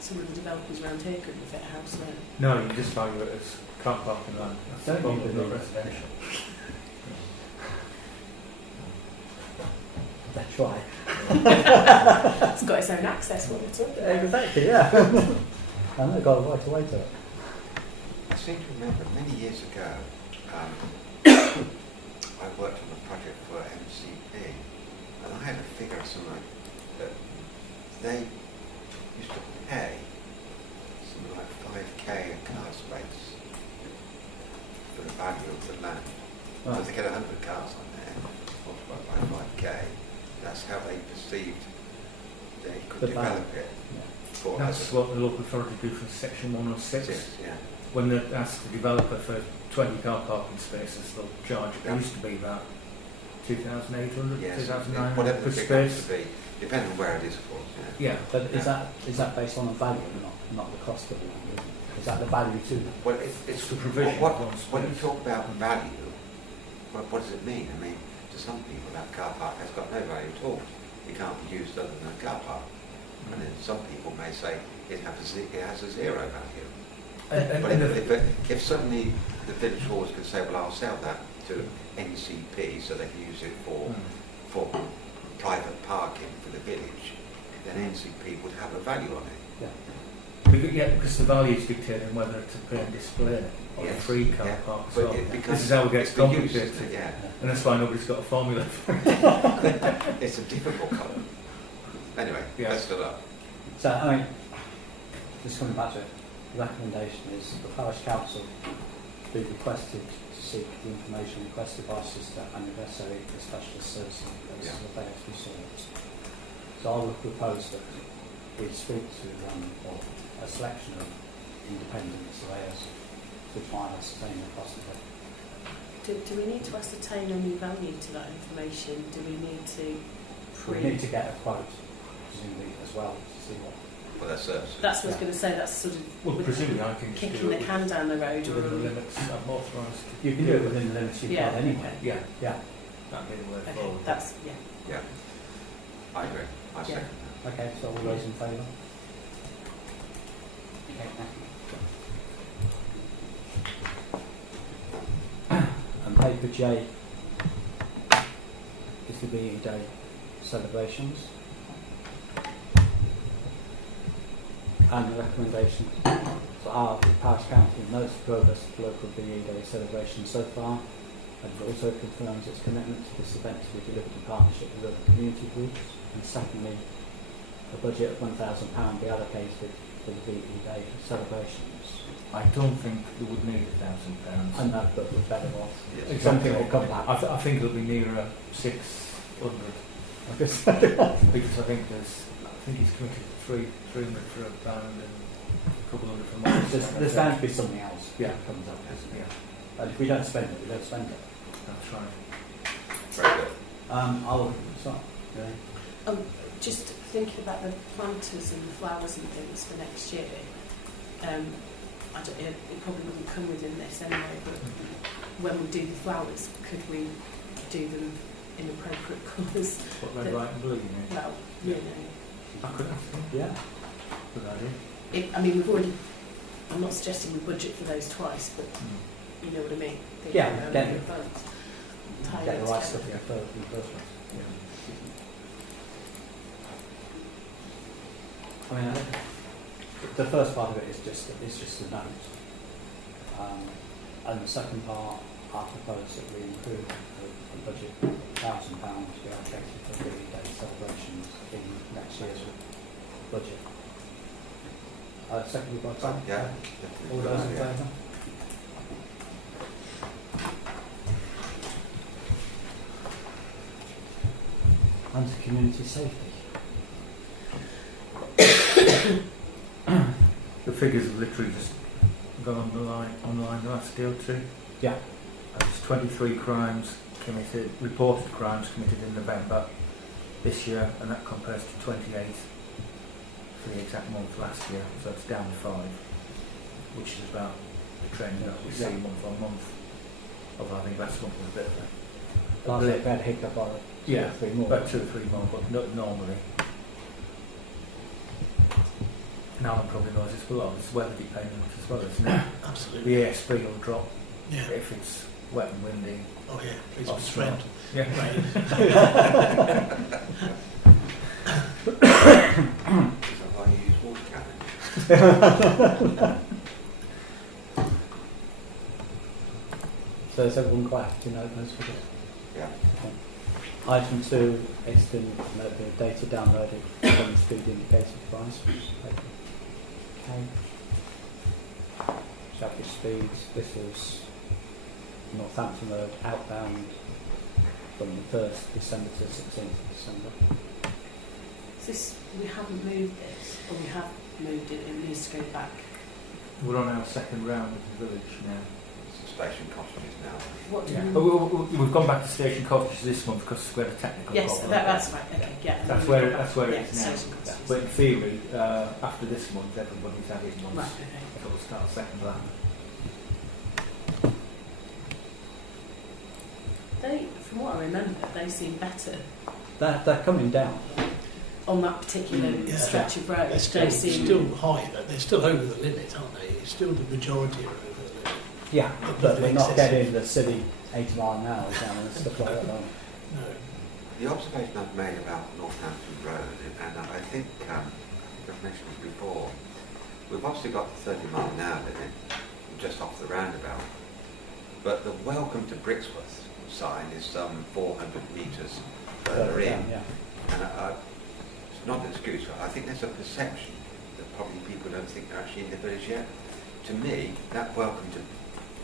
some of the developers around here couldn't fit a house there. No, you just value it as car parking land. Don't Probably you not believe it? residential. That's right. It's got its own access, what we're talking about. Exactly, yeah. And they've got a right away to it. I seem to remember many years ago, I worked on a project for MCP, and I had a figure something that they used to pay something like 5k a car space for the value of the land. So Right. they get 100 cars on there, multiplied by 5k. That's how they perceived they could The develop value. it. Yeah. For That's what the local authority do for section 106. Yes, yeah. When they ask the developer for 20 car parking spaces, they'll charge. It Yeah. used to be about 2,800, Yes, 2,900 whatever per the figure has space. to be, depending on where it is, of course. Yeah. Yeah. But is that based on the value or not the cost of the land? Isn't it? Is that the value to them? Well, it's the provision What, of one when you space. talk about value, what does it mean? I mean, to some people, that car park has got no value at all. It can't be used other than a car park. And then some people may say it has a zero value. And But the- if suddenly the village halls could say, well, I'll sell that to NCP so they can use it for private parking for the village, then NCP would have a value on it. because the value is dictated whether to pay and display or a Yes, free car yeah. park as But well. it becomes, This is how it gets it's the use, complicated. isn't it? Yeah. And that's why nobody's got a formula for it. It's a difficult colour. Anyway, Yeah. let's fill up. So, I mean, just coming back to it, the recommendation is the parish council be requested to seek the information requested by Sister and necessary for specialist services as Yeah. surveyors who serves. So I would propose that we speak to or a selection of independent surveyors to try and ascertain the cost of it. Do we need to ascertain any value to that information? Do we need to We need to get a quote. presumably as well to see what. Well, their services. That's what I was going to say. That's sort of Well, presumably I can just kicking do the it can down the road, within or the limits I'm authorised. You can do it within the limits you've got anyway. okay. Yeah, Yeah. that'd be the way Okay, forward. that's yeah. Yeah, I agree. I second that. Okay, so all those in favour? Okay, thank you. And paper J is the BE Day celebrations. And the recommendation for our Parish Council notes the progress of the local BE Day celebration so far, and it also confirms its commitment to this event to be delivered in partnership with other community groups. And secondly, a budget of £1,000 be allocated for the BE Day celebrations. I don't think they would need £1,000. I know, but we're better off. Yes. Something will come back. I think it'll be nearer 600 Because because I think he's committed 300 for a band and a couple hundred for more. there's bound to be something else Yeah. that comes up. Yeah, And if we don't spend it, we don't spend it. that's right. Very good. Just thinking about the planters and the flowers and things for next year. I don't, it probably wouldn't come within this anyway, but when we do the flowers, could we do them in appropriate colours? What, red, white and blue, you mean? Well, you know, I could actually. Yeah. Good idea. I mean, we've already. I'm not suggesting we budget for those twice, but you know what I mean. Yeah, Get get the funds. Tie Get it the right together. stuff in the first place. I mean, the first part of it is just the note, and the second part, I propose that we include a budget of £1,000 to be allocated for BE Day celebrations in next year's budget. Secondly by Tom. Yeah. All those in Yeah. favour? And to community safety. The figures have literally just gone online the last day or two. Yeah. There's 23 crimes committed, reported crimes committed in November this year, and that compares to 28 for the exact month last year, so it's down 5, which is about the trend that we see month on month. Although I think last month was a bit of a Last week we had a hiccup on it. Yeah, 3 more. about 2 or 3 more, but not normally. Now one probably knows it's weather dependent as well, isn't it? Absolutely. The ASB will drop Yeah. if it's wet and windy. Oh yeah, please Oh, be friend. Yeah. Rain. Is that why you use water cannon? So is everyone quite happy to note those figures? Yeah. Item 2 is to note the data downloaded from the speed indicator device. Okay. Average speeds. This is Northampton Road outbound from the 1st December to 16th December. This, we haven't moved this, or we have moved it, it needs to go back. We're on our second round of the village now. It's station cottages now. What do Yeah. you We've gone back to station cottages this month because we had a technical Yes, problem. that's right, okay, yeah. That's and where we've it- got that's where back- it is now. station cottages. But in theory, after this month, everybody's had it once. Right, okay. So we'll start second round. They, from what I remember, they seem better They're coming down. on that particular Yeah. stretch of road. They're They seem still high, but they're still over the limit, aren't they? It's still the majority are over the limit. Yeah, But but we're not excessive. getting the silly 80 mile an hour down and stuff like that. are we? No. The observation I've made about Northampton Road, and I think I've mentioned it before, we've obviously got the 30 mile an hour limit just off the roundabout, but the welcome to Brixworth sign is some 400 metres further in. down, yeah. And it's not an excuse, but I think there's a perception that probably people don't think they're actually in the village yet. To me, that welcome to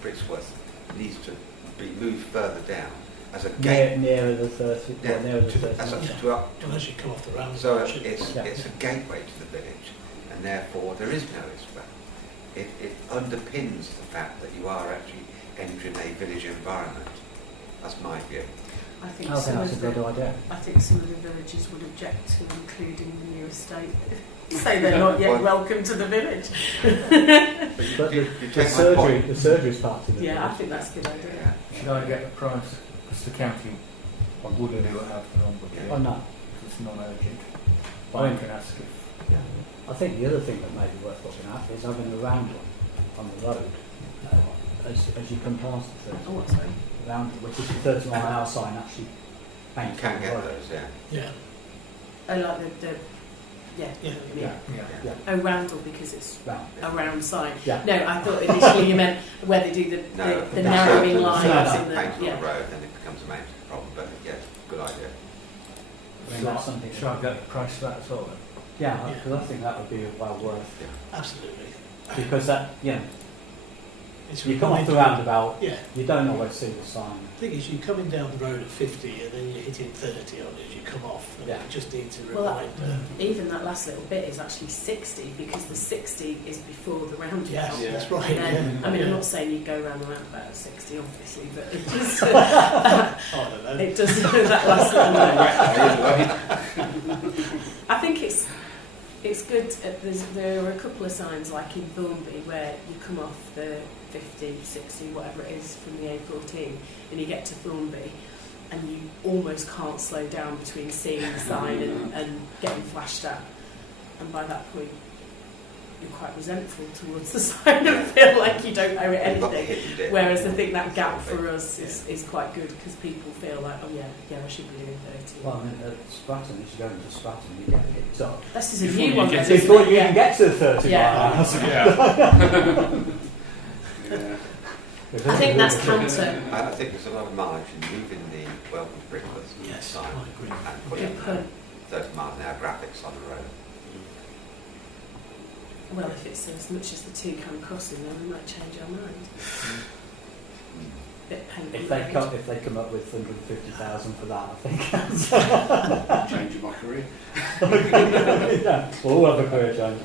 Brixworth needs to be moved further down as a gate. Nearer the 30. Yeah, Nearer the to, 30. as a, Yeah. to up, Well, as you come off the round, so it should- it's Yeah. a gateway to the village, and therefore there is no ISPA. It underpins the fact that you are actually entering a village environment. That's my view. I think I think some that's a of good the idea. I think some of the villages would object to including the new estate. Say they're not yet welcome to the village. But the surgery's part of it. Yeah, I think that's a good idea. Should I get a price? Because the county wouldn't do it out of on, but Oh no. it's non-urgent. But I I mean- can ask if I think the other thing that may be worth looking at is having a round one on the road as you come past the Oh, first what's that? round, which is the 30-mile-an-hour sign actually You painted can on the get road. those, yeah. Yeah. Oh, like the yeah. Yeah. Yeah. Oh, roundel because it's Round. a round sign. Yeah. No, I thought initially you meant where they do the No, narrowing the lines circle in the paint on yeah. the road, then it becomes a major problem. But yes, good idea. I mean, that's something. should I get a price for that as well? Yeah, because I think that would be well worth it. Absolutely. Because that, It's you come off the reminded- roundabout, Yeah. you don't always see the sign. The thing is, you're coming down the road at 50 and then you're hitting 30 on it as you come off. And Yeah. you just need to Well, remind Even that last little bit is actually 60 because the 60 is before the roundabout. Yes, Yeah. that's right. And then, yeah. I mean, I'm Yeah. not saying you go around the roundabout at 60, obviously, but it just I don't know. it does that last little bit. I think it's good. There are a couple of signs like in Thornby where you come off the 50, 60, whatever it is from the A14 and you get to Thornby and you almost can't slow down between seeing the sign and getting flashed at. And by that point you're quite resentful towards the sign and feel like you don't owe it You've got the anything. hidden dip. Whereas I think that gap for us is quite good because people feel like, oh yeah, I should be doing 30. Well, I mean, at Stratton, as you go into Stratton, you get picked up. This is a Before new you one. get then, Before isn't you it? even get to the 30 Yeah. mile an hour. Yeah. I think that's counter. I think there's a lot of mileage in moving the welcome sprinklers Yes, sign I agree. and putting Good point. 30 mile an hour graphics on the road. Well, if it's as much as the £2 crossing, then we might change our mind. Bit paint If on they the come, road. if they come up with 150,000 for that, I think. Changing my career. Yeah, we'll all have a career change.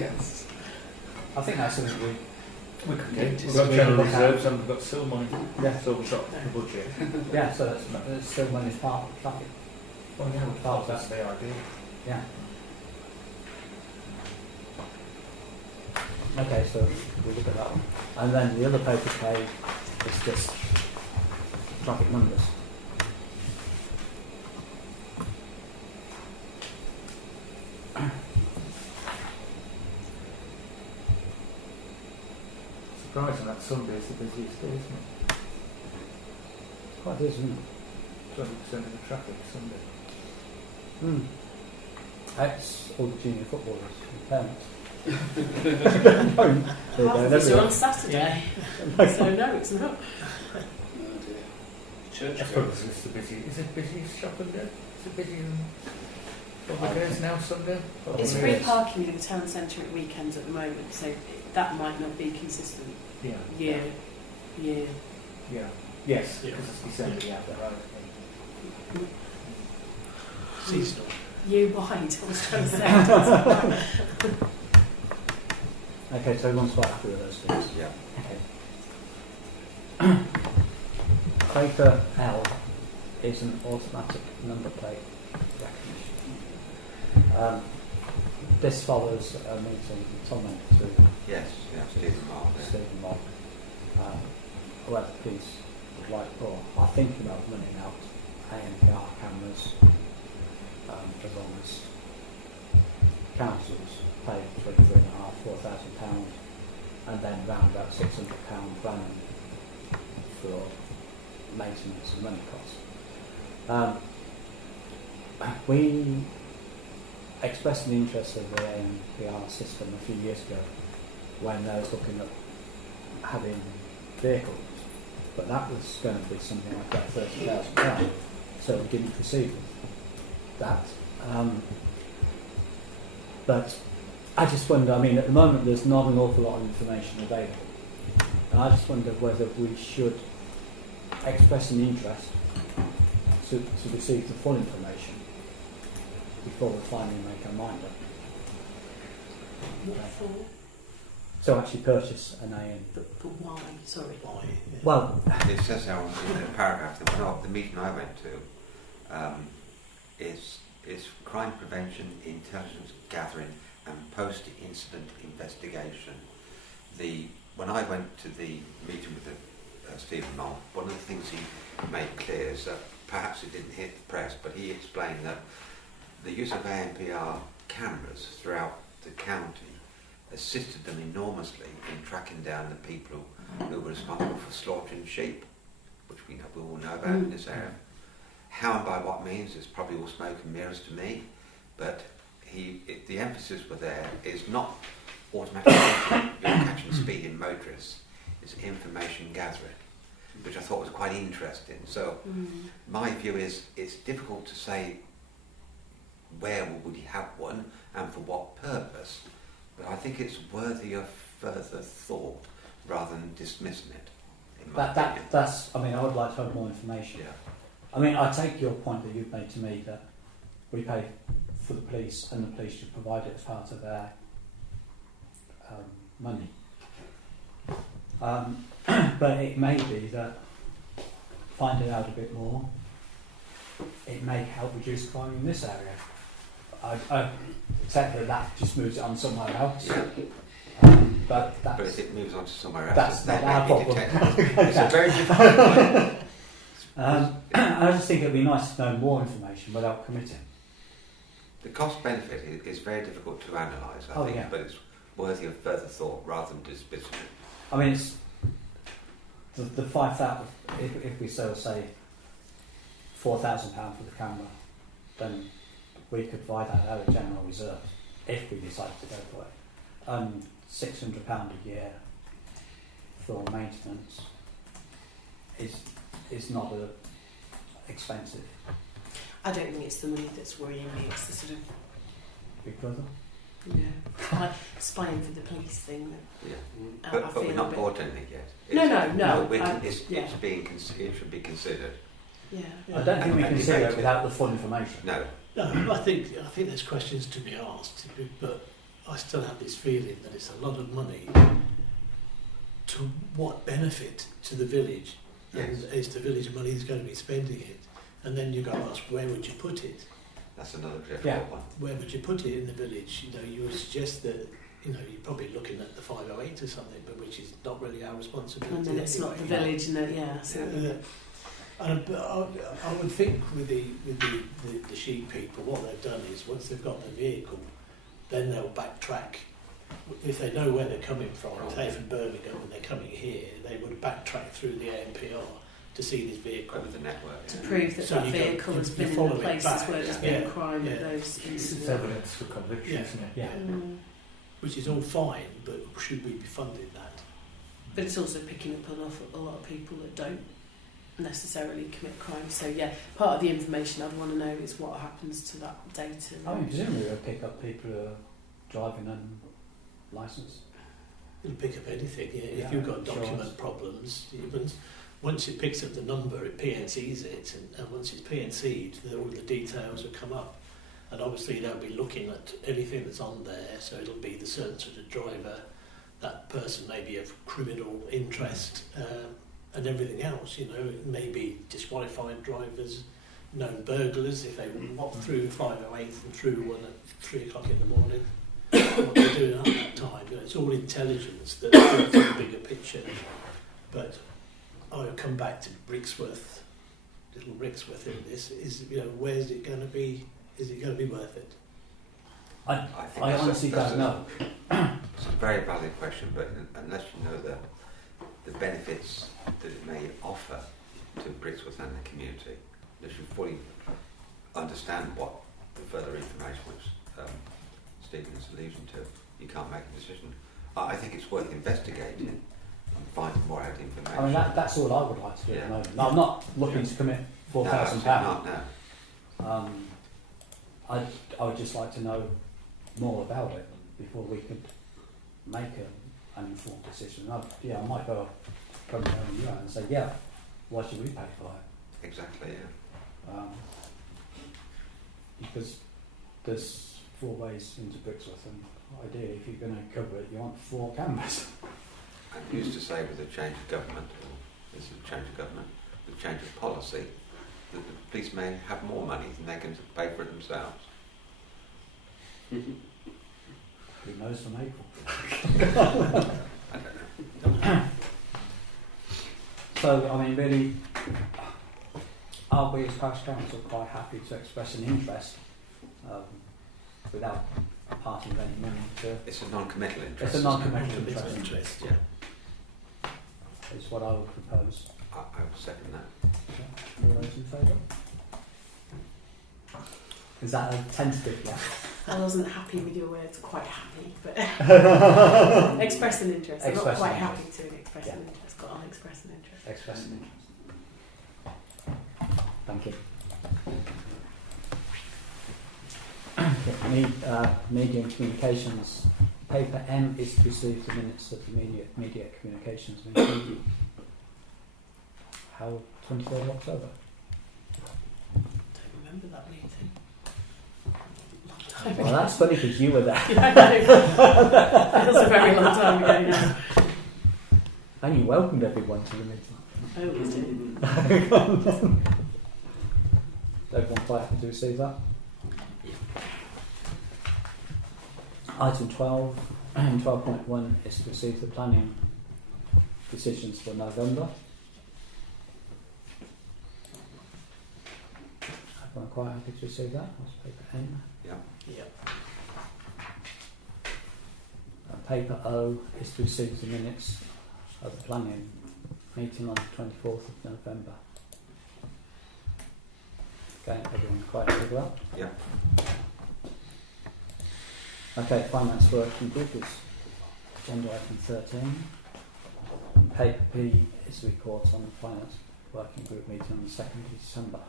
Yes. I think that's something we could do. We've got general look at. reserves and we've got silver money. Yeah. Silver shot the budget. Yeah, so that's still money is part of traffic. Well, yeah, Part of that's that. the idea. Yeah. Okay, so we'll look at that one. And then the other paper page is just traffic numbers. Surprising that Sunday is the busiest day, isn't it? Quite is, isn't it? 20% of the traffic Sunday. That's all the junior footballers and parents. There you go, Half of us are everyone. on Saturday, so no, it's not. Oh dear. Church I suppose it's the busiest. Is it busiest shopping day? Is it busier than other days now, Sunday? It's Probably free is. parking in the town centre at weekends at the moment, so that might not be consistent Yeah. year. Yeah. Yes, Yeah. because it's December, yeah, right. Seasonal. Year wide, I was trying to say. Okay, so everyone's quite happy with those things. Yeah. Okay. Paper L is an automatic number plate recognition. This follows a meeting Tom went to Yes, yeah, Stephen Mark. Yeah. Stephen Mock, where the police would like, or are thinking about running out ANPR cameras as long as councils pay between £3,500 and £4,000 and then round about £600 per annum for maintenance and running costs. We expressed an interest of the ANPR system a few years ago when they was looking at having vehicles, but that was going to be something like about £30,000, so we didn't proceed with that. But I just wonder, I mean, at the moment there's not an awful lot of information available, and I just wonder whether we should express an interest to receive the full information before we finally make our mind up. What for? to actually purchase an AM. But why? Sorry. Why? Yeah. Well, It says there in the paragraph that the meeting I went to is crime prevention, intelligence gathering, and post-incident investigation. When I went to the meeting with Stephen Moll, one of the things he made clear is that perhaps it didn't hit the press, but he explained that the use of ANPR cameras throughout the county assisted them enormously in tracking down the people who were responsible for slaughtering sheep, which we all know about in this area. How and by what means is probably all smoke and mirrors to me, but the emphasis were there is not automatically you're catching speeding motorists, it's information gathering, which I thought was quite interesting. So my view is it's difficult to say where would you have one and for what purpose, but I think it's worthy of further thought rather than dismissing it. In my opinion. That's. I mean, I would like to have more information. Yeah. I mean, I take your point that you've made to me that we pay for the police and the police should provide it as part of their money. But it may be that finding out a bit more, it may help reduce crime in this area. I accept that just moves it on somewhere else. Yeah. But But if it moves on to somewhere else, that's then not our maybe problem. detect. It's a very difficult point. I just think it'd be nice to know more information without committing. The cost benefit is very difficult to analyse, I think, but it's worthy of further thought rather than dismissing it. I mean, it's the 5,000. If we say £4,000 for the camera, then we could buy that out of general reserve if we decide to go for it. £600 a year for maintenance is not expensive. I don't think it's the money that's worrying me. It's the sort of Big Brother. spying for the police thing. Yeah. I But feel we're a not bit- bought anything yet. No. It should be considered. Yeah. I don't think we And consider it debated. without the full information. No. No, I think there's questions to be asked, but I still have this feeling that it's a lot of money. To what benefit to the village? Yes. And is the village money is going to be spending it? And then you've got to ask, where would you put it? That's another difficult Yeah. one. Where would you put it in the village? You know, you would suggest that, you know, you're probably looking at the 508 or something, but which is not really our responsibility. And then it's not the anyway. village, and so But I would think with the sheep people, what they've done is once they've got the vehicle, then they'll backtrack. If they know where they're coming from, say from Birmingham and they're coming here, they would backtrack through the ANPR to see this vehicle. Over the network. to yeah. prove that So that you go- vehicle has you been in follow the it places back, where there's yeah. been crime at Yeah. those It's incidents. evidence for conviction, Yeah. isn't it? Yeah. Which is all fine, but should we be funding that? But it's also picking up a lot of people that don't necessarily commit crime. So yeah, part of the information I'd want to know is what happens to that data. I mean, presumably they'll pick up people who are driving unlicensed. It'll pick up anything. Yeah. Yeah, If you've got sure. document problems, once it picks up the number, it PNCs it, and once it's PNC'd, all the details will come up. And obviously they'll be looking at anything that's on there, so it'll be the certain sort of driver, that person may be of criminal interest, and everything else, you know, it may be disqualified drivers, known burglars, if they walk through 508 and through one at 3 o'clock in the morning, what they're doing at that time. You know, it's all intelligence that brings a bigger picture. But I'll come back to Brixworth, little Brixworth in this, is, you know, where's it going to be? Is it going to be worth it? I that's honestly don't know. It's a very valid question, but unless you know the benefits that it may offer to Brixworth and the community, unless you fully understand what the further information which Stephen's alluding to, you can't make a decision. I think it's worth investigating and finding more out information. I mean, that's all I would like to do at the moment. I'm not looking to commit No, £4,000. absolutely not, no. I would just like to know more about it before we could make an informed decision. I might go come down to you and say, yeah, why should we pay for it? Exactly, yeah. Because there's 4 ways into Brixworth, and ideally, if you're going to cover it, you want 4 cameras. I used to say with a change of government, or this is a change of government, with change of policy, that the police may have more money than they can pay for it themselves. Who knows from April? I don't know. So, I mean, really, are we as parish council quite happy to express an interest without parting with any money to... It's a non-committal interest. It's a non-committal interest. Yeah. Is what I would propose. I would second that. All those in favour? Is that a tentative yes? I wasn't happy with your words, quite happy, but express an interest. I'm not Express quite an happy to express an interest, but I'll express an interest. Express an interest. Thank you. Media and communications. Paper M is to receive the minutes of the media communications meeting. How 23rd of October? Don't remember that meeting. Well, that's funny because you were there. Yeah, I know. That was a very long time ago now. And you welcomed everyone to the meeting. I always do. Everyone quite happy to receive that? Item 12, 12.1 is to receive the planning decisions for November. Everyone quite happy to receive that? That's paper N. Yeah. Yeah. Paper O is to receive the minutes of the planning meeting on the 24th of November. Okay, everyone quite happy with that? Yeah. Okay, finance working group is agenda item 13. Paper P is the report on the finance working group meeting on the 2nd of December.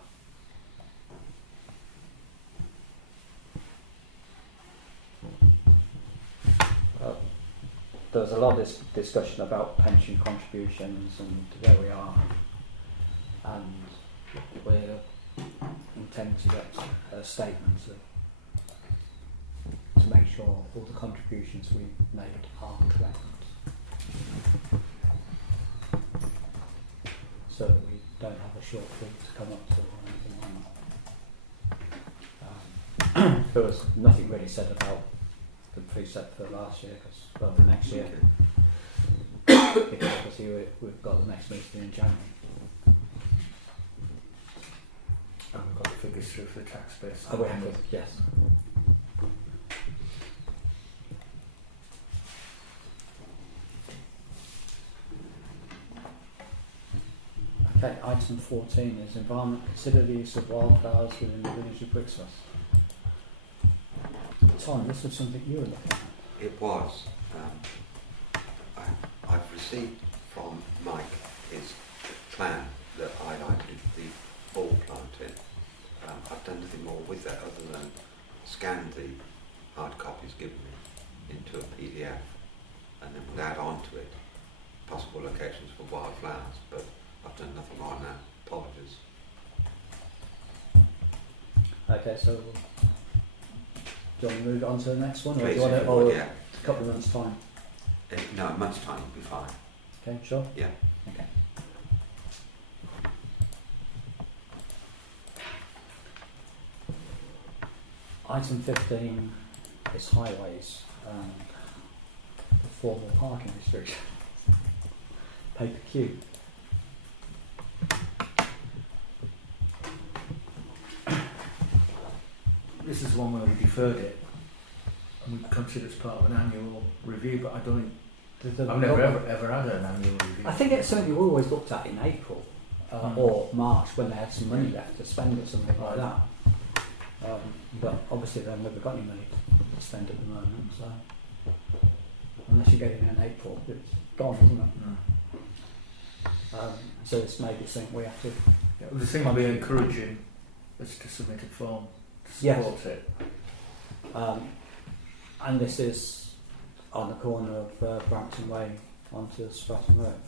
There was a lot of discussion about pension contributions and where we are, and we're intending to get a statement to make sure all the contributions we've made are correct, so that we don't have a shortfall to come up to or anything like that. There was nothing really said about the precept for last year, well, for next year, because obviously we've got the next meeting in January. And we've got the figures through for the tax base. Oh, we have it, yes. Okay, item 14 is environment. Consider the use of wildflowers within the village of Brixworth. Tom, this was something you were looking at. It was. I've received from Mike his plan that highlighted the fall planting. I've done nothing more with that other than scan the hard copies given me into a PDF, and then we'll add on to it possible locations for wildflowers, but I've done nothing more on that. Apologies. Okay, so do you want to move on to the next one, or do Please, you want if it you all would, a yeah. couple of months' time? No, a month's time will be fine. Okay, sure? Yeah. Okay. Item 15 is highways and the formal parking restrictions. Paper Q. This is one where we deferred it and we considered it as part of an annual review, but I don't think I've never ever had an annual review. I think it's something we always looked at in April or March when they had some money left to spend or something like that. But obviously they've never got any money to spend at the moment, so unless you get it in April, it's gone, isn't it? So this may be something we have to... Yeah, it was a thing I'd be encouraging us to submit a form to Yes. support it. And this is on the corner of Brampton Way onto Stratton Road.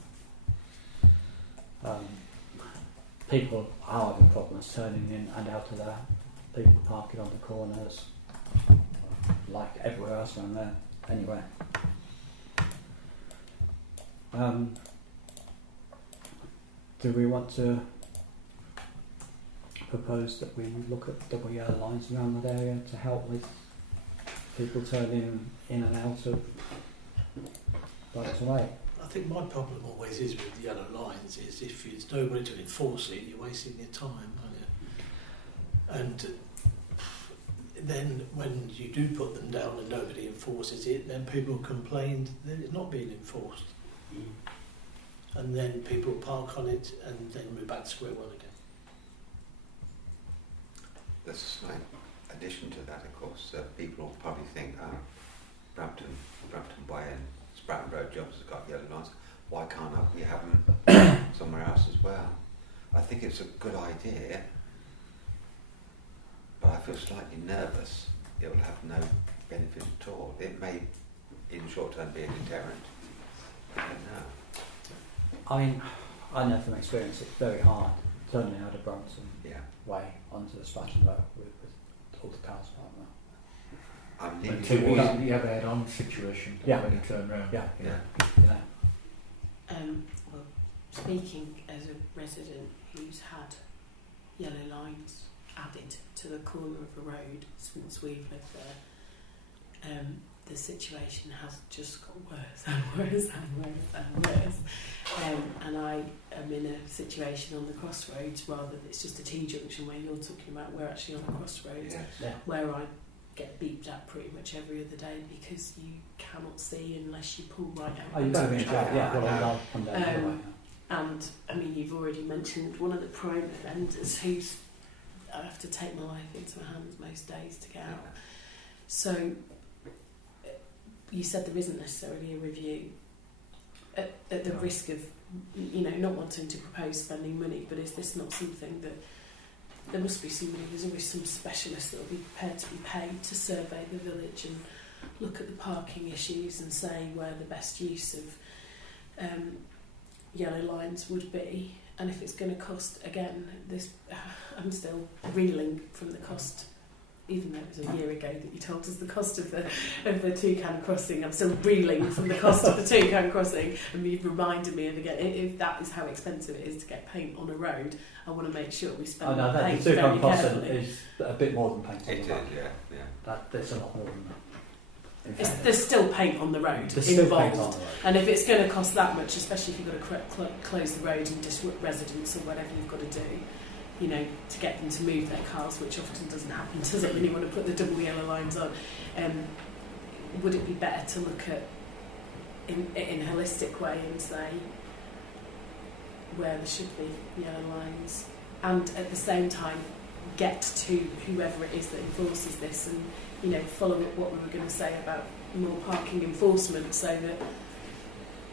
People are having problems turning in and out of there. People parking on the corners. like everywhere else around there anyway. Do we want to propose that we look at double yellow lines around that area to help with people turning in and out of Brighton Way? I think my problem always is with yellow lines is if there's nobody to enforce it, you're wasting your time, aren't you? And then when you do put them down and nobody enforces it, then people complain that it's not being enforced. And then people park on it and then we're back to square one again. There's a slight addition to that, of course. People will probably think, Brampton Way and Spratton Road jobs have got yellow lines. Why can't we have them somewhere else as well? I think it's a good idea, but I feel slightly nervous. It will have no benefit at all. It may, in the short term, be a deterrent. I don't know. I mean, I know from experience it's very hard turning out of Brampton Way onto the Spratton Road with all the cars parked there. I'm leaning Until towards you have a head-on situation when you turn round. Yeah. Yeah. You know. Well, speaking as a resident who's had yellow lines added to the corner of a road since we've lived there, the situation has just got worse and worse and worse and worse. And I am in a situation on the crossroads, rather than it's just a T-junction where you're talking about, we're actually on a crossroads, where I get beeped at pretty much every other day because you cannot see unless you pull right out. Oh, you've got to be in traffic. I'll come down the way. And I mean, you've already mentioned one of the prime offenders who's I have to take my life into my hands most days to get out. So you said there isn't necessarily a review at the risk of, you know, not wanting to propose spending money, but is this not something that there must be somebody, there's always some specialist that will be prepared to be paid to survey the village and look at the parking issues and say where the best use of yellow lines would be, and if it's going to cost, again, this I'm still reeling from the cost, even though it was a year ago that you told us the cost of the Toucan crossing. I'm still reeling from the cost of the Toucan crossing, and you've reminded me of again, if that is how expensive it is to get paint on a road, I want to make sure we spend that paint the very Toucan crossing carefully. is a bit more than paint on It the road. is, yeah. There's a lot more than that. There's still paint on the road There's still paint involved. on the road. And if it's going to cost that much, especially if you've got to close the road and disrupt residents or whatever you've got to do, you know, to get them to move their cars, which often doesn't happen, does it, when you want to put the double yellow lines on? Would it be better to look at in a holistic way and say where there should be yellow lines, and at the same time get to whoever it is that enforces this, and you know, follow up what we were going to say about more parking enforcement, so that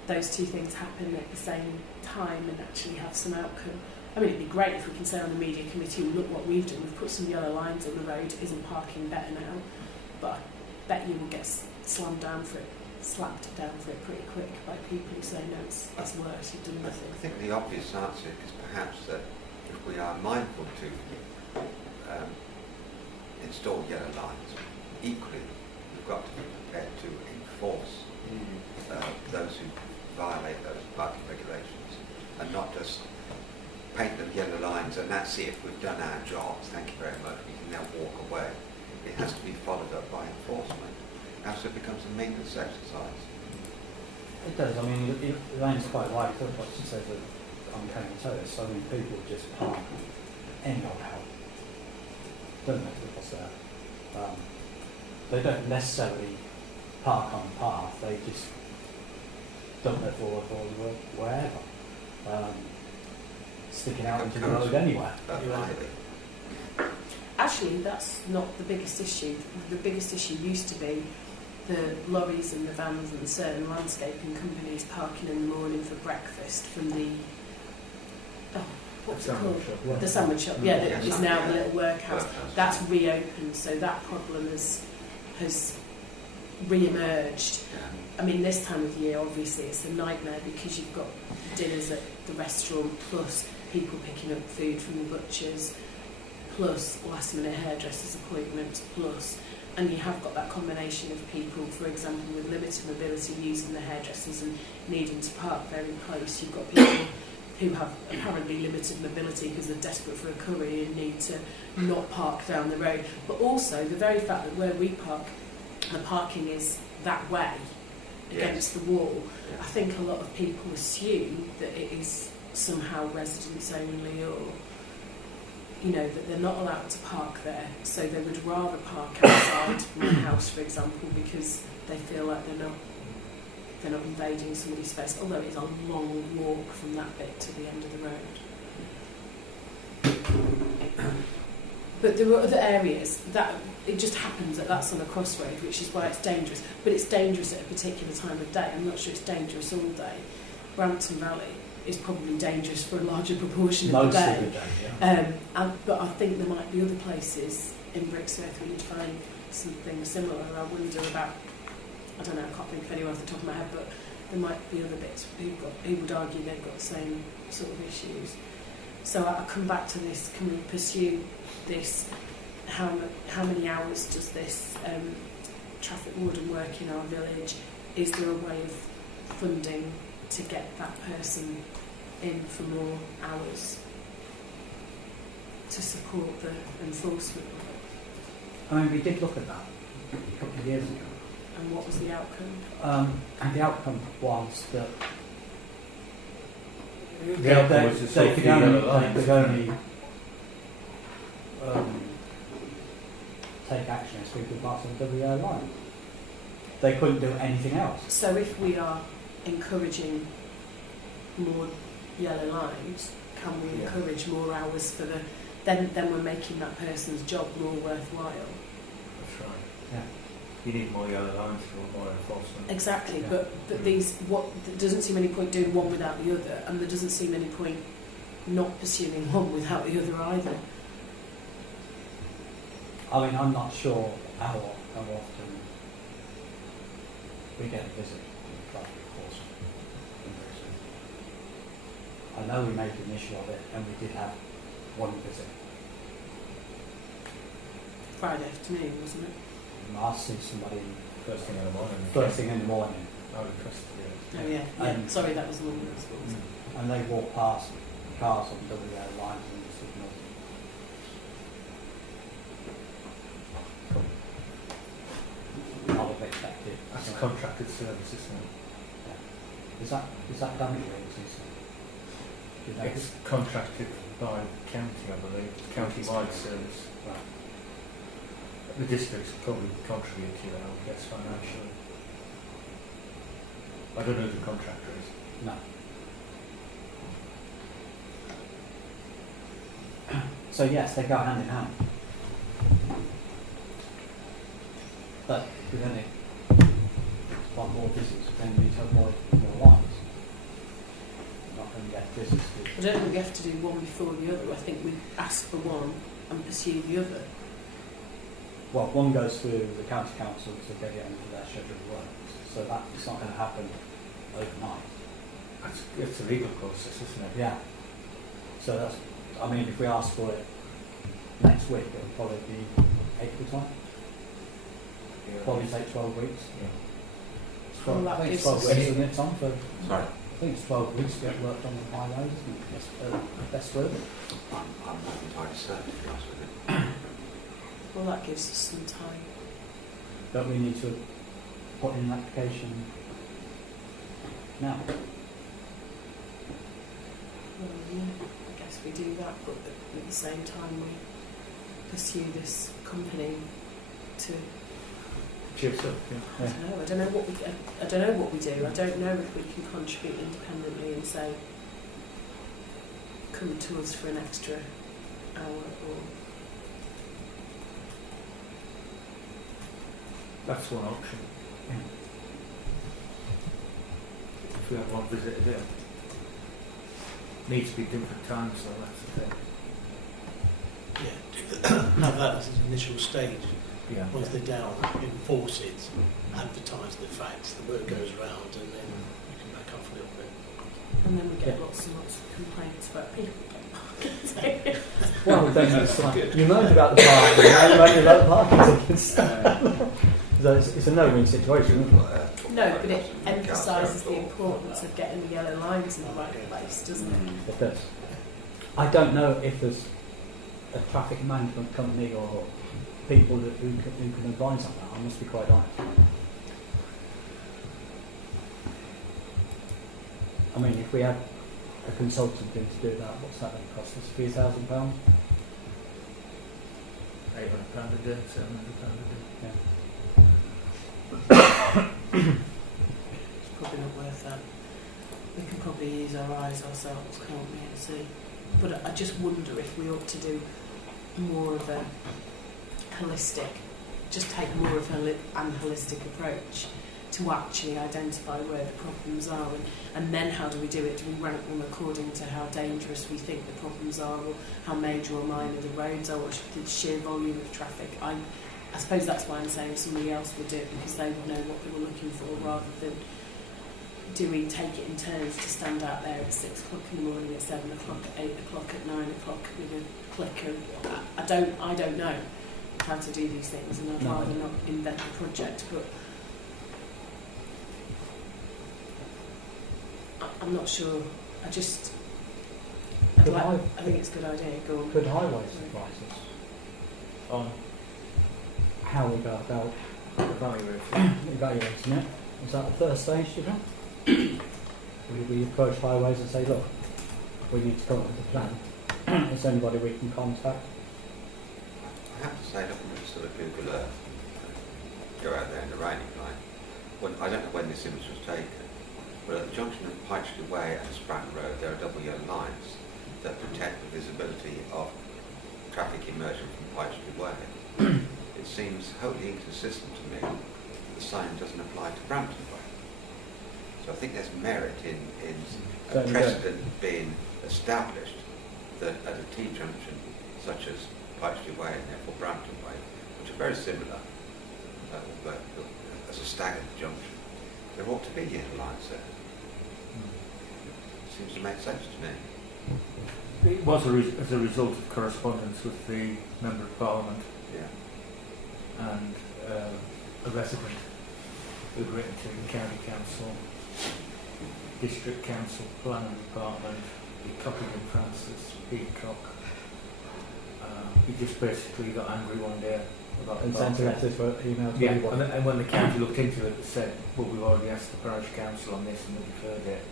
those two things happen at the same time and actually have some outcome. I mean, it'd be great if we can say on the media committee, look what we've done, we've put some yellow lines on the road, isn't parking better now? But I bet you will get slapped down for it pretty quick by people who say, no, it's worse, you've done nothing. I think the obvious answer is perhaps that if we are mindful to install yellow lines, equally we've got to be prepared to enforce those who violate those parking regulations, and not just paint them yellow lines and that's it, we've done our jobs, thank you very much, we can now walk away. It has to be followed up by enforcement, else it becomes a maintenance exercise. It does. I mean, Elaine's quite right. What she says that on Comatose, I mean, people just park any old how. Doesn't matter what's there. They don't necessarily park on the path. They just dump their forward wherever, sticking out into the road anywhere. Actually, that's not the biggest issue. The biggest issue used to be the lorries and the vans and certain landscaping companies parking in the morning for breakfast from the what's it called? Yeah. The sandwich shop. Yeah, that is now the little workhouse. That's reopened, so that problem has re-emerged. I mean, this time of year, obviously, it's a nightmare because you've got dinners at the restaurant, plus people picking up food from the butchers, plus last-minute hairdressers' appointments, plus and you have got that combination of people, for example, with limited mobility using the hairdressers and needing to park very close. You've got people who have apparently limited mobility because they're desperate for a curry and need to not park down the road. But also the very fact that where we park, the parking is that way against the wall, I think a lot of people assume that it is somehow residents only, or that they're not allowed to park there, so they would rather park outside my house, for example, because they feel like they're not invading somebody's space, although it's a long walk from that bit to the end of the road. But there are other areas that it just happens that that's on a crossroad, which is why it's dangerous. But it's dangerous at a particular time of day. I'm not sure it's dangerous all day. Brampton Valley is probably dangerous for a larger proportion of the day. Most of the day, yeah. But I think there might be other places in Brixworth where you'd find something similar. I wonder about, I don't know, I can't think of anyone off the top of my head, but there might be other bits who would argue they've got the same sort of issues. So I come back to this, can we pursue this? How many hours does this traffic warden work in our village? Is there a way of funding to get that person in for more hours to support the enforcement of it? I mean, we did look at that a couple of years ago. And what was the outcome? And the outcome was that The outcome was to sort of they could only take action as people pass on the WA line. They couldn't do anything else. So if we are encouraging more yellow lines, can we encourage more hours for the... Then we're making that person's job more worthwhile. That's right. Yeah. You need more yellow lines for more enforcement. Exactly, Yeah. but there doesn't seem any point doing one without the other, and there doesn't seem any point not pursuing one without the other either. I mean, I'm not sure how often we get a visit to the traffic enforcement in Brixton. I know we made an issue of it, and we did have one visit. Friday afternoon, wasn't it? And I see somebody First thing in the morning. first thing in the morning, I requested it. Oh yeah. Sorry, that was the one that was. and they walk past cars on WA lines and just ignore them. I would have expected. That's a contracted service, isn't it? Is that done at all? Do you know? It's contracted by the county, I believe. It's a county-wide service. Right. The districts probably contribute to that, I guess, financially. I don't know who the contractor is. No. So yes, they go hand in hand. But with any want more visits, then we need to have more lines. We're not going to get visits. I don't think we have to do one before the other. I think we ask for one and pursue the other. Well, one goes through the county council to get it into their schedule of works, so that it's not going to happen overnight. It's a legal process, isn't it? Yeah. So that's, I mean, if we ask for it next week, it'll probably be April time. Yeah. Probably take 12 weeks. Yeah. It's Well, 12, that I think it's gives 12 us- weeks, isn't it, Tom? Sorry, I think it's 12 weeks to get worked on the highways, isn't it? Best word. I'm not entirely certain, to be honest with you. Well, that gives us some time. Don't we need to put in an application now? Well, yeah, I guess we do that, but at the same time we pursue this company to... Cheers up, yeah. I don't know what we do. I don't know if we can contribute independently and say, come to us for an extra hour or... That's one option. Yeah. If we have one visit a day. Needs to be different times, so that's the thing. Yeah, have that as an initial stage. Yeah. Once they're down, enforce it, advertise the facts, the word goes around, and then you can back off a little bit. And then we get Yeah. lots and lots of complaints about people getting parked. Well, then it's like, you moaned about the parking, now you moaned about the parking tickets. So it's a no-win situation, isn't it? No, but it emphasises the importance of getting the yellow lines in the right place, doesn't it? It does. I don't know if there's a traffic management company or people who can advise on that. I must be quite honest. I mean, if we had a consultant in to do that, what's that going to cost us? £3,000? £800 a day, £700 a day. Yeah. It's probably not worth that. We can probably use our eyes ourselves, can't we, and see. But I just wonder if we ought to do more of a holistic, just take more of an holistic approach to actually identify where the problems are, and then how do we do it? Do we rank them according to how dangerous we think the problems are, or how major or minor the roads are, or the sheer volume of traffic? I suppose that's why I'm saying somebody else would do it, because they would know what they were looking for, rather than do we take it in turns to stand out there at 6 o'clock in the morning, at 7 o'clock, at 8 o'clock, at 9 o'clock with a clicker. I don't know how to do these things, and I'd rather not invent a project, but I'm not sure. I think it's a good idea. Go on. Could highways advise us on how we go about evaluating it? Is that the first stage, do you know? Would we approach highways and say, look, we need to come up with a plan? Is there anybody we can contact? I have to say, looking at sort of Google Earth, go out there in the raining line. I don't know when this image was taken, but at the junction of Pytchley Way and Spratton Road, there are double yellow lines that protect the visibility of traffic immersion from Pytchley Way. It seems wholly inconsistent to me that the sign doesn't apply to Brampton Way. So I think there's merit in a precedent being established that at a T-junction such as Pytchley Way and therefore Brampton Way, which are very similar, but as a staggered junction, there ought to be yellow lines there. Seems to make sense to me. It was as a result of correspondence with the Member of Parliament and a resident who'd written to the County Council, District Council, Planning Department, the Cockington Francis, Peacock. He just basically got angry one day about And sent a letter for email to yeah, everybody. and when the county looked into it, they said, well, we've already asked the parish council on this and they deferred it.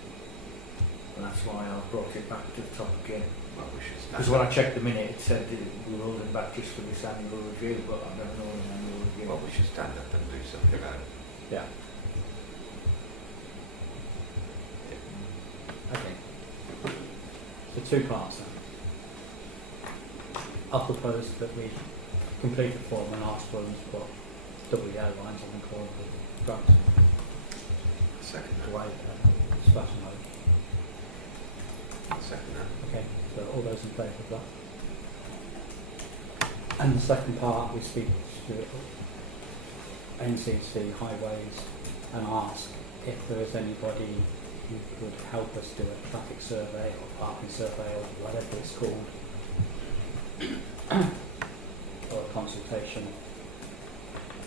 And that's why I brought it back to the top again. Well, we should stand Because when I checked the minute, it said that we were holding back just for this annual review, but I don't know an annual review. Well, we should stand up and do something about it. Yeah. Okay. So 2 parts then. I'll propose that we complete the form and ask for them to put double yellow lines on the corner of the drugs. Second Away, that. Spratton Road. Second that. Okay, so all those in favour of that. And the second part, we speak to NCC Highways and ask if there is anybody who could help us do a traffic survey or parking survey or whatever it's called, or a consultation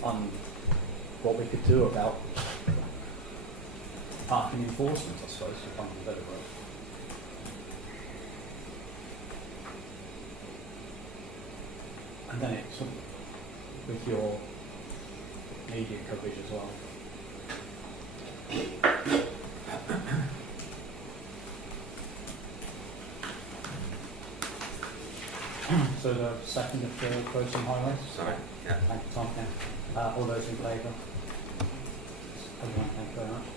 on what we could do about parking enforcement, I suppose, if I'm a better word. And then it's with your media coverage as well. So the second of the approach on highways. Sorry. Yeah. Thank you, Tom. Yeah. All those in favour? Everyone, thank you very much.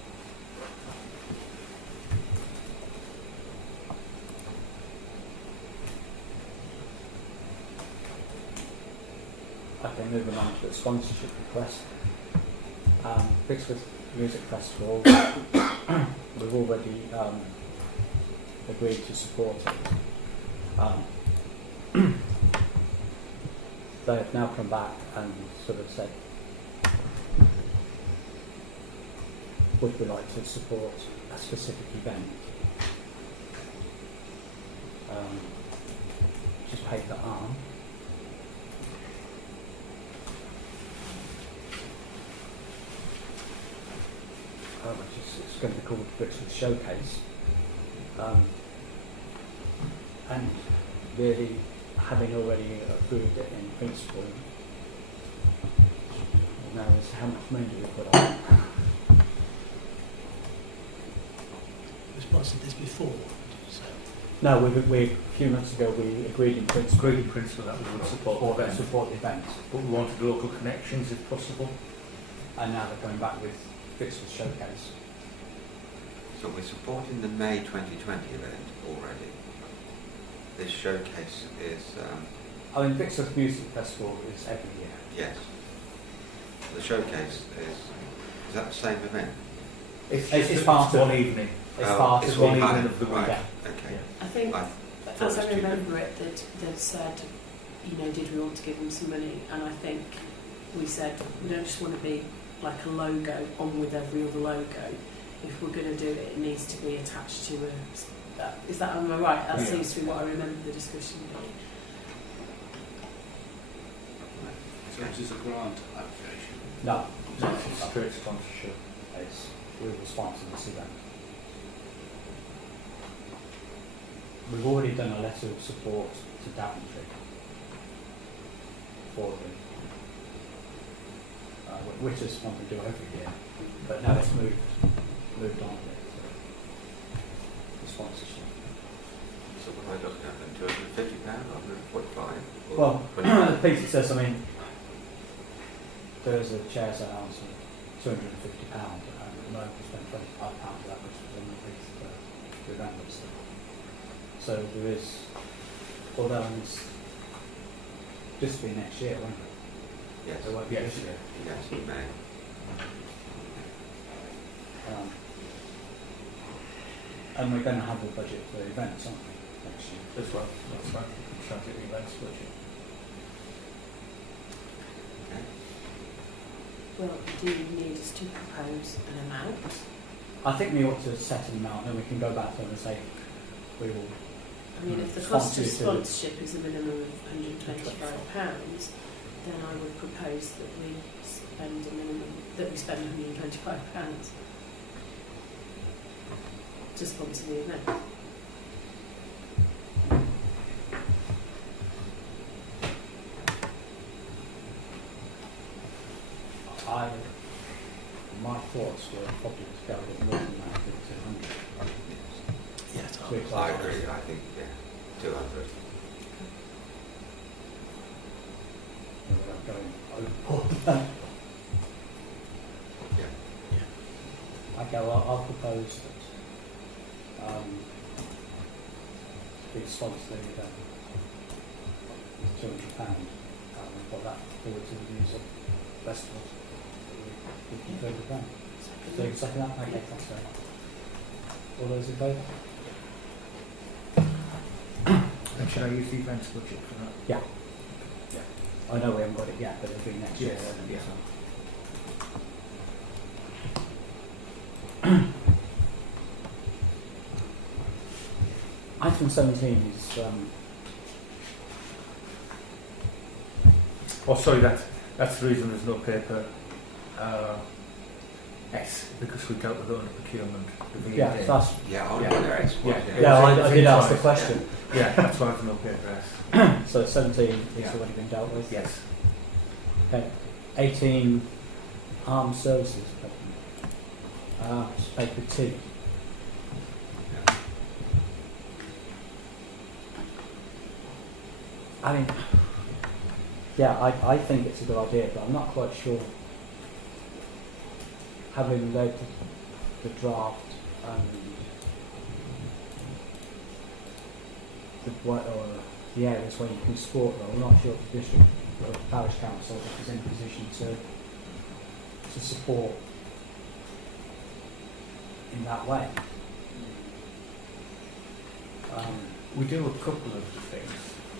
Okay, moving on to the sponsorship request. Brixworth Music Festival, we've already agreed to support it. They have now come back and sort of said, would we like to support a specific event? paper arm. Which is, it's going to be called Brixton Showcase. And really, having already approved it in principle, now is how much money do we put on it? We sponsored this before, so No, we a few months ago we agreed in principle Agreed in principle that we would support the event, support the event, but we wanted local connections if possible. and now they're going back with Brixton Showcase. So we're supporting the May 2020 event already. This showcase is, I mean, Brixton Music Festival is every year. yes. The showcase is that the same event? It's part of one evening. It's Oh, part it's of one the evening Right, of the week. right, Yeah. okay. I think, I thought as it I was too remember it, they'd said, you know, did we want to give them some money? And I think we said, we don't just want to be like a logo on with every other logo. If we're going to do it, it needs to be attached to a... Is that, am I right? That Yeah. seems to be what I remember the discussion being. So it is a grant application. No, It's straight sponsorship. we will sponsor this event. We've already done a letter of support to Daventry for them, which is one we do every year, but now it's moved on a bit to the sponsorship. So what am I looking at then? £250, £145? Well, £20? the piece it says, I mean, there's a chair's allowance of £250, and at the moment we spend £25 of that, which was on the piece to event and stuff. So there is, although it's just be next year, won't it? Yes. It won't be this year. Yes, in May. And we're going to have a budget for events, aren't we, next year? As well. That's right. Trying to get the events budget. Okay. Well, do you need us to propose an amount? I think we ought to set an amount, and we can go back to them and say, we will. I mean, if the cost of Sponsor sponsorship is a minimum of £125, then I would propose that we spend £125 to sponsor the event. My thoughts were probably to go a bit more than that, than 200. yes, I agree, I think, yeah, 200. Without going overboard. Yeah. Okay, well, I'll propose that we sponsor the event £200, and we've got that forward to the music festival. We can go with that. So you second that? Okay, thanks very much. All those in favour? And should I use the events budget for that? Yeah. I know we haven't got it yet, but it'll be next year. Yes, won't it? yeah. Item 17 is Oh, sorry, that's the reason there's no paper S, because we dealt with it under procurement. The yeah, VAT. that's Yeah, I Yeah. wonder it's Yeah. yeah. I it's did ask the inside. question. Yeah, that's why there's no paper S. So 17 is Yeah. already been dealt with. Yes. Okay. 18 armed services. It's paper T. I mean, yeah, I think it's a good idea, but I'm not quite sure. Having read the draft and the areas where you can support them, I'm not sure if the district or the parish council is in a position to support in that way. We do a couple of things.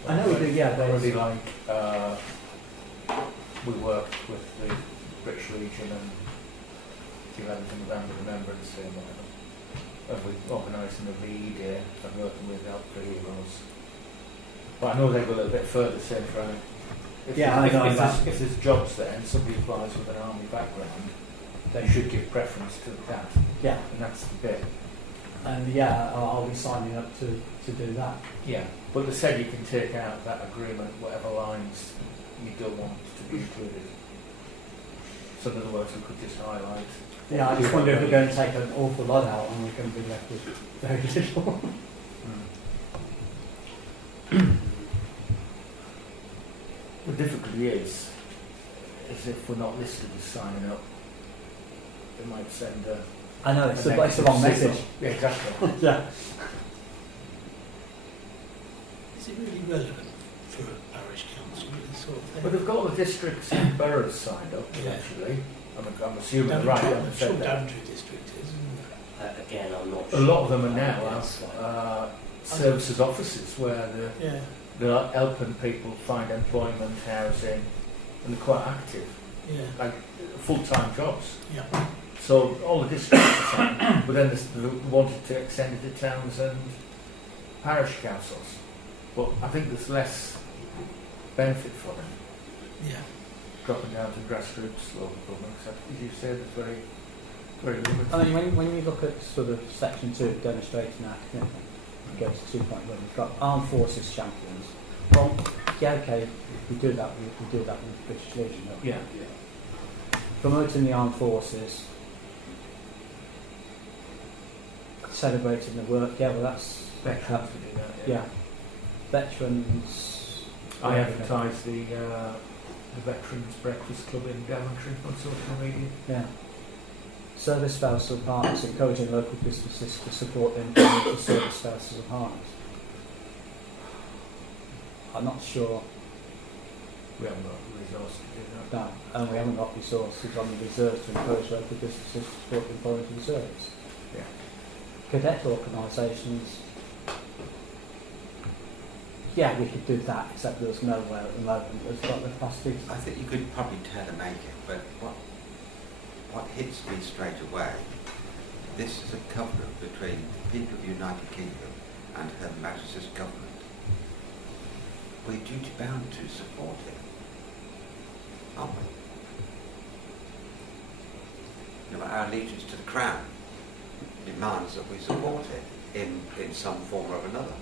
I know we do, yeah. Already, like, we worked with the British Legion and the 11th of November Remembrance Day and whatever. And we're organising a VE Day, so I'm working with Help for Heroes. But I know they go a little bit further, say for Yeah, I know that. if there's jobs there and somebody applies with an army background, they should give preference to that, Yeah, and that's the bit. and yeah, I'll be signing up to do that. Yeah, but they said you can take out that agreement, whatever lines you don't want to be included. So in other words, we could just highlight. Yeah, I just wonder if we're going to take an awful lot out and we're going to be left with very little. The difficulty is if we're not listed as signing up, it might send a... I know, it's the negative wrong signal. message. Yeah, exactly. Yeah. Is it really relevant for a parish council, this sort of thing? But they've got all the districts and boroughs signed up, Yeah. actually. I'm assuming they're right, I haven't I'm sure said that. Daventry district is, isn't it? Again, I'm not A sure. lot of them are now Yes. services offices where Yeah. they're helping people find employment, housing, and they're quite active, Yeah. like full-time jobs. Yeah. So all the districts are signed, but then they wanted to extend it to towns and parish councils. But I think there's less benefit for them Yeah. dropping down to grassroots local government. As you said, it's very, very limited. I mean, when you look at sort of section 2, demonstrating our commitment, it goes to 2.1. We've got armed forces champions. Well, yeah, okay, we do that. We do that with the British Legion. Don't we? Yeah. Promoting the armed forces, celebrating the work. Yeah, well, that's Veterans to do that. yeah. Veterans. I advertise the Veterans Breakfast Club in Daventry on social media. Yeah. Service spouses and partners, encouraging local businesses to support the employment of service spouses and partners. I'm not sure. We haven't got the resource to do that. No, and we haven't got resources on the reserves to encourage local businesses to support the employment of the service. Yeah. Cadet organisations. Yeah, we could do that, except there's nowhere at the moment that's got the capacity. I think you could probably tailor make it, but what hits me straight away, this is a covenant between the people of the United Kingdom and Her Majesty's government. We're duty bound to support it, aren't we? You know, our allegiance to the Crown demands that we support it in some form or another.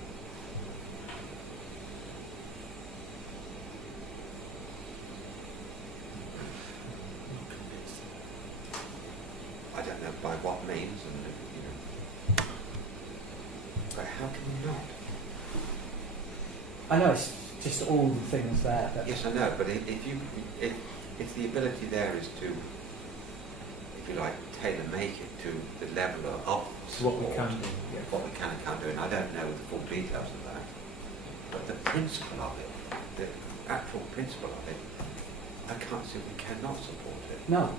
I don't know by what means, and you know, but how can we not? I know it's just all the things there. But Yes, I know, but if the ability there is to, if you like, tailor make it to the level of It's what we support, can do. Yeah. what we can and can't do, and I don't know the full details of that, but the principle of it, the actual principle of it, I can't see we cannot support it. no.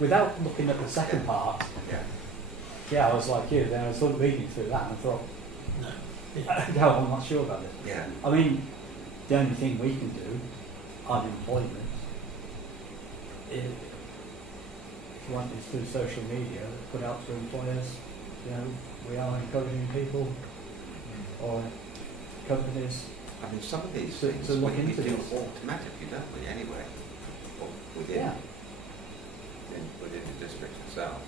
Without looking at the second part, Yeah. I was like you. Then I was sort of reading through that and I thought, No. Yeah. no, I'm not sure about this. Yeah. I mean, the only thing we can do, unemployment, is, if you want, is through social media, put out to employers, you know, we are encouraging people or companies. I mean, some of these To things look we into do this. automatically, don't we, anyway, or within, Yeah. within the district itself.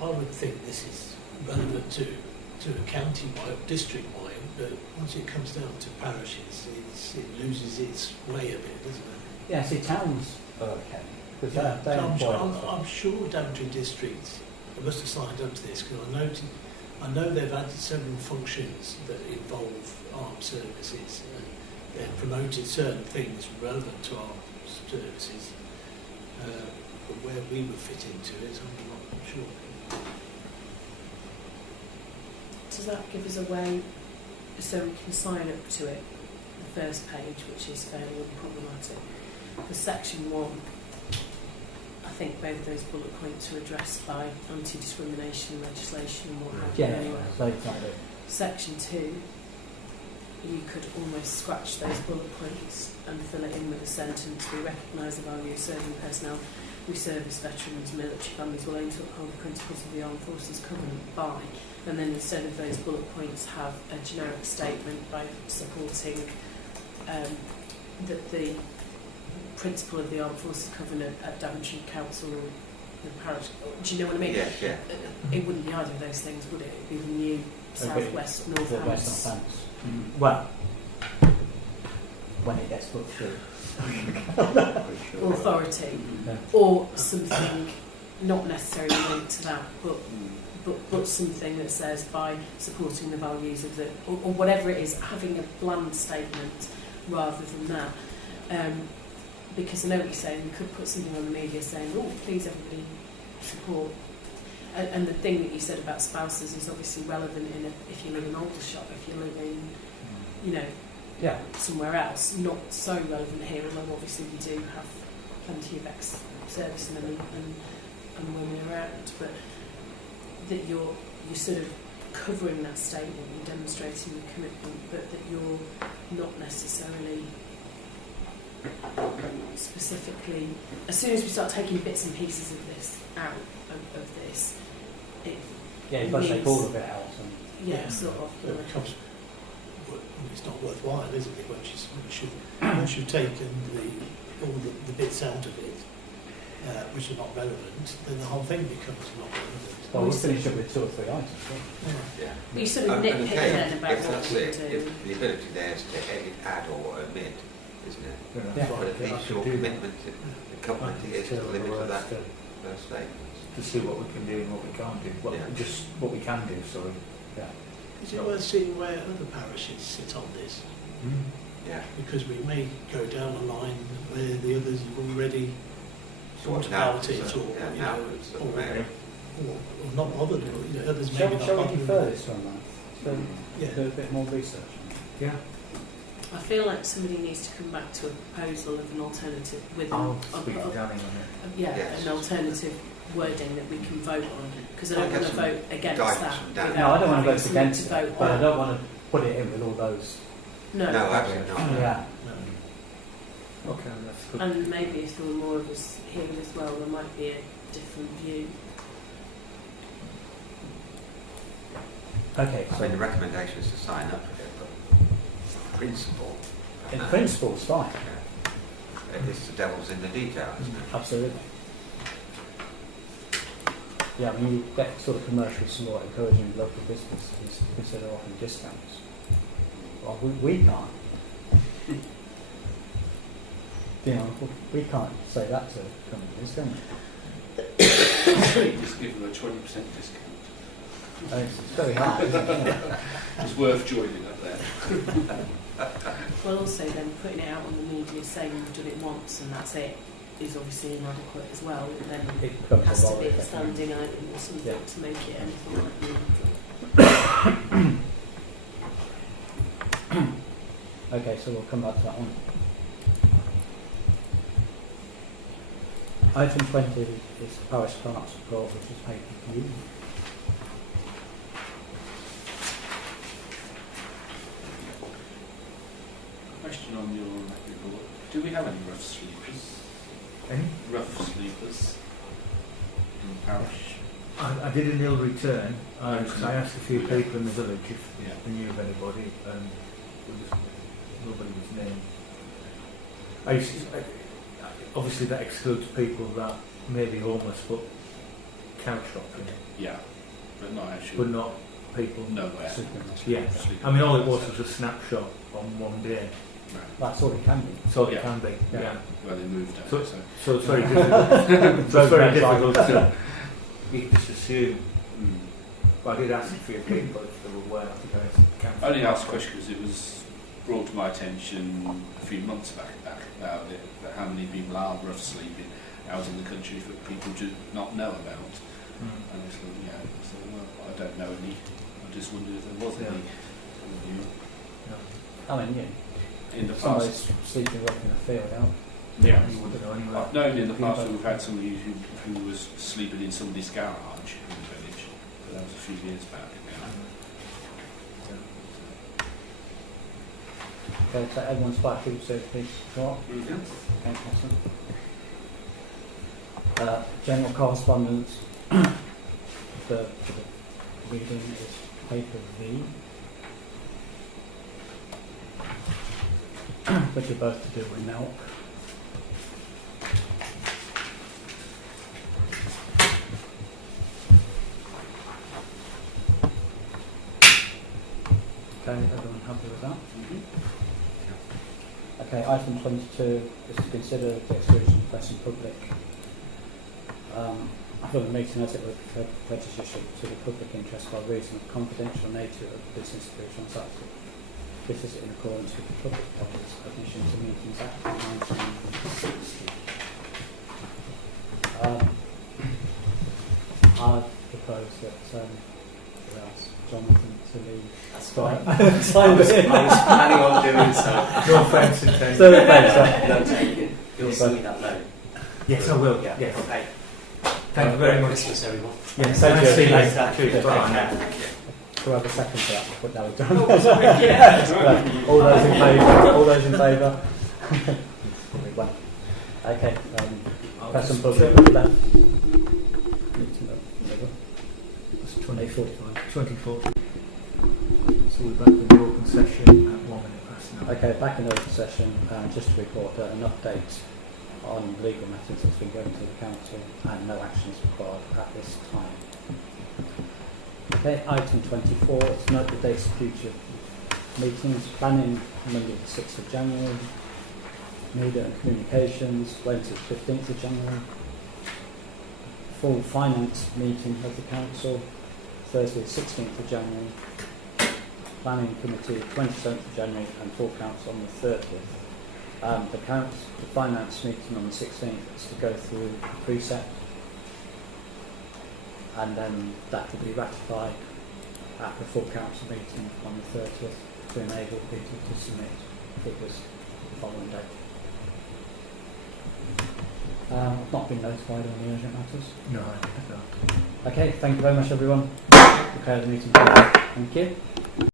I would think this is relevant to a county-wide or district-wide, but once it comes down to parishes, it loses its way a bit, doesn't it? Yeah, see, towns are okay. Because Yeah, they so employ I'm sure Daventry District must have signed up to this because I know they've added several functions that involve armed services and they've promoted certain things relevant to armed services, but where we would fit into it, I'm not sure. Does that give us a way so we can sign up to it, the first page, which is fairly unproblematic? For section 1, I think both those bullet points are addressed by anti-discrimination legislation and what have you Yeah, anyway. they kind of. Section 2, you could almost scratch those bullet points and fill it in with a sentence. We recognise the value of serving personnel we service veterans, military families will aim to uphold the principles of the Armed Forces Covenant by, and then instead of those bullet points have a generic statement by supporting that the principle of the Armed Forces Covenant at Daventry Council or the parish. Do you know what I mean? Yes, yeah. It wouldn't be either of those things, would it? It would be the new South West North West Hants. Well, when it gets put through. Authority, Yeah. or something not necessarily linked to that, but something that says by supporting the values of the, or whatever it is, having a bland statement rather than that. Because I know what you're saying, we could put something on the media saying, oh, please everybody support. And the thing that you said about spouses is obviously relevant if you live in Aldershot, if you live in, you know, Yeah. somewhere else. Not so relevant here, although obviously we do have plenty of ex-servicemen and women around. But that you're sort of covering that statement, you're demonstrating the commitment, but that you're not necessarily specifically. As soon as we start taking bits and pieces of this out of this, it You've got to take all of it out. sort of. It becomes, it's not worthwhile, isn't it? Once you've taken all the bits out of it, which are not relevant, then the whole thing becomes not relevant. Well, we'll finish up with 2 or 3 items. Yeah. But you sort of And nitpick again, then about if what that's we it, do. if the ability there is to edit, add or omit, isn't it? Yeah. But at least your commitment to the company is to limit to that, those statements. To see what we can do and what we can't do. Well, Yeah. just what we can do, sorry. Yeah. Is it worth seeing where other parishes sit on this? Yeah. Because we may go down a line where the others have already thought So now about it, it's, or, yeah, you now know, it's the or, mayor. or not bothered, or others Shall, maybe shall not we bothered. defer this on that? So Yeah. do a bit more research. Yeah. I feel like somebody needs to come back to a proposal of an alternative with I'll speak to Danny on it. Yes. an alternative wording that we can vote on, because I I'll don't get want to some vote against guidance that. from Dan. without No, I don't want to having vote something against to it, vote but I on. don't want to put it in with all those. No, absolutely not. Yeah. Okay, that's good. And maybe if there were more of us here as well, there might be a different view. Okay, I so mean, the recommendation is to sign up for it, but principle. in principle, it's fine. Yeah. It's the devil's in the detail, isn't it? Absolutely. Yeah, I mean, you get sort of commercial support encouraging local businesses to consider offering discounts. Well, we can't. You know, we can't say that to companies, can we? Just give them a 20% discount. It's very hard, isn't it? It's worth joining up there. Well, also then putting it out on the media saying we've done it once and that's it is obviously inadequate as well. And then It it becomes has a to lot be of a standing item or something Yeah. to make it anything like meaningful. Okay, so we'll come back to that one. Item 20 is parish clerk support, which is paid for you. Question on your report. Do we have any rough sleepers? Any? Rough sleepers in the parish? I did a nil return, because I asked a few people in the village if Yeah. they knew of anybody, and nobody was named. Obviously that excludes people that may be homeless but couch hopping, Yeah, but not actually. but not people. Nowhere. Yeah. Sleeping. I mean, all it was a snapshot on one day. Right. That's all it can be. That's all it Yeah. can be. Yeah. Yeah. Where they moved out. So- So. So it's very difficult. So it's very difficult to you just assume. Mm. But I did ask a few people if they were aware. I think I can't. I only asked the question because it was brought to my attention a few months back about it, that how many people are rough sleeping out in the country that people do not know about. And I thought, yeah, so, well, I don't know any. I just wondered if there was Yeah. any. I mean, yeah, In the somebody's past, sleeping rough in a field out. yeah. You wouldn't know anyway. I've known in the past that we've had somebody who was sleeping in somebody's garage in the village, but that was a few years back now. Okay, so everyone's fire food safety. What? Mm-hmm. Okay, awesome. General correspondence. The reading is paper V, which are both to do with milk. Okay, everyone happy with that? Okay, item 22 is to consider the exclusion of press and public. I thought the meeting as it would be prejudicial to the public interest by reason of confidential nature of the business to be transacted. This is in accordance with the Public Properties Admission to Meetings Act of 1960. I propose that we ask Jonathan to leave. That's fine. I was planning on doing so. No offence intended. So thanks, No taken. You'll send me that note. Yes, I will. Yeah. Yes. Okay. Thank you very much. Christmas, everyone. Yes, Thank you. see you later. Cheers. Bye. Do I have a second for that? But now we've done. Right. All those in favour? All those in favour? One. Okay. Press and public left. Meeting up. It's 20:45. 24. So we're back in the open session at 1 minute past now. Okay, back in open session. Just to report that an update on legal matters has been going to the council and no action is required at this time. Okay, item 24 is note the dates of future meetings. Planning Monday the 6th of January. Media and Communications Wednesday the 15th of January. Full finance meeting of the council Thursday the 16th of January. Planning Committee 27th of January and full council on the 30th. The finance meeting on the 16th is to go through the precept, and then that will be ratified at the full council meeting on the 30th to enable people to submit figures the following day. I've not been notified on the urgent matters. No, I think not. Okay, thank you very much everyone. Declare the meeting closed. Thank you.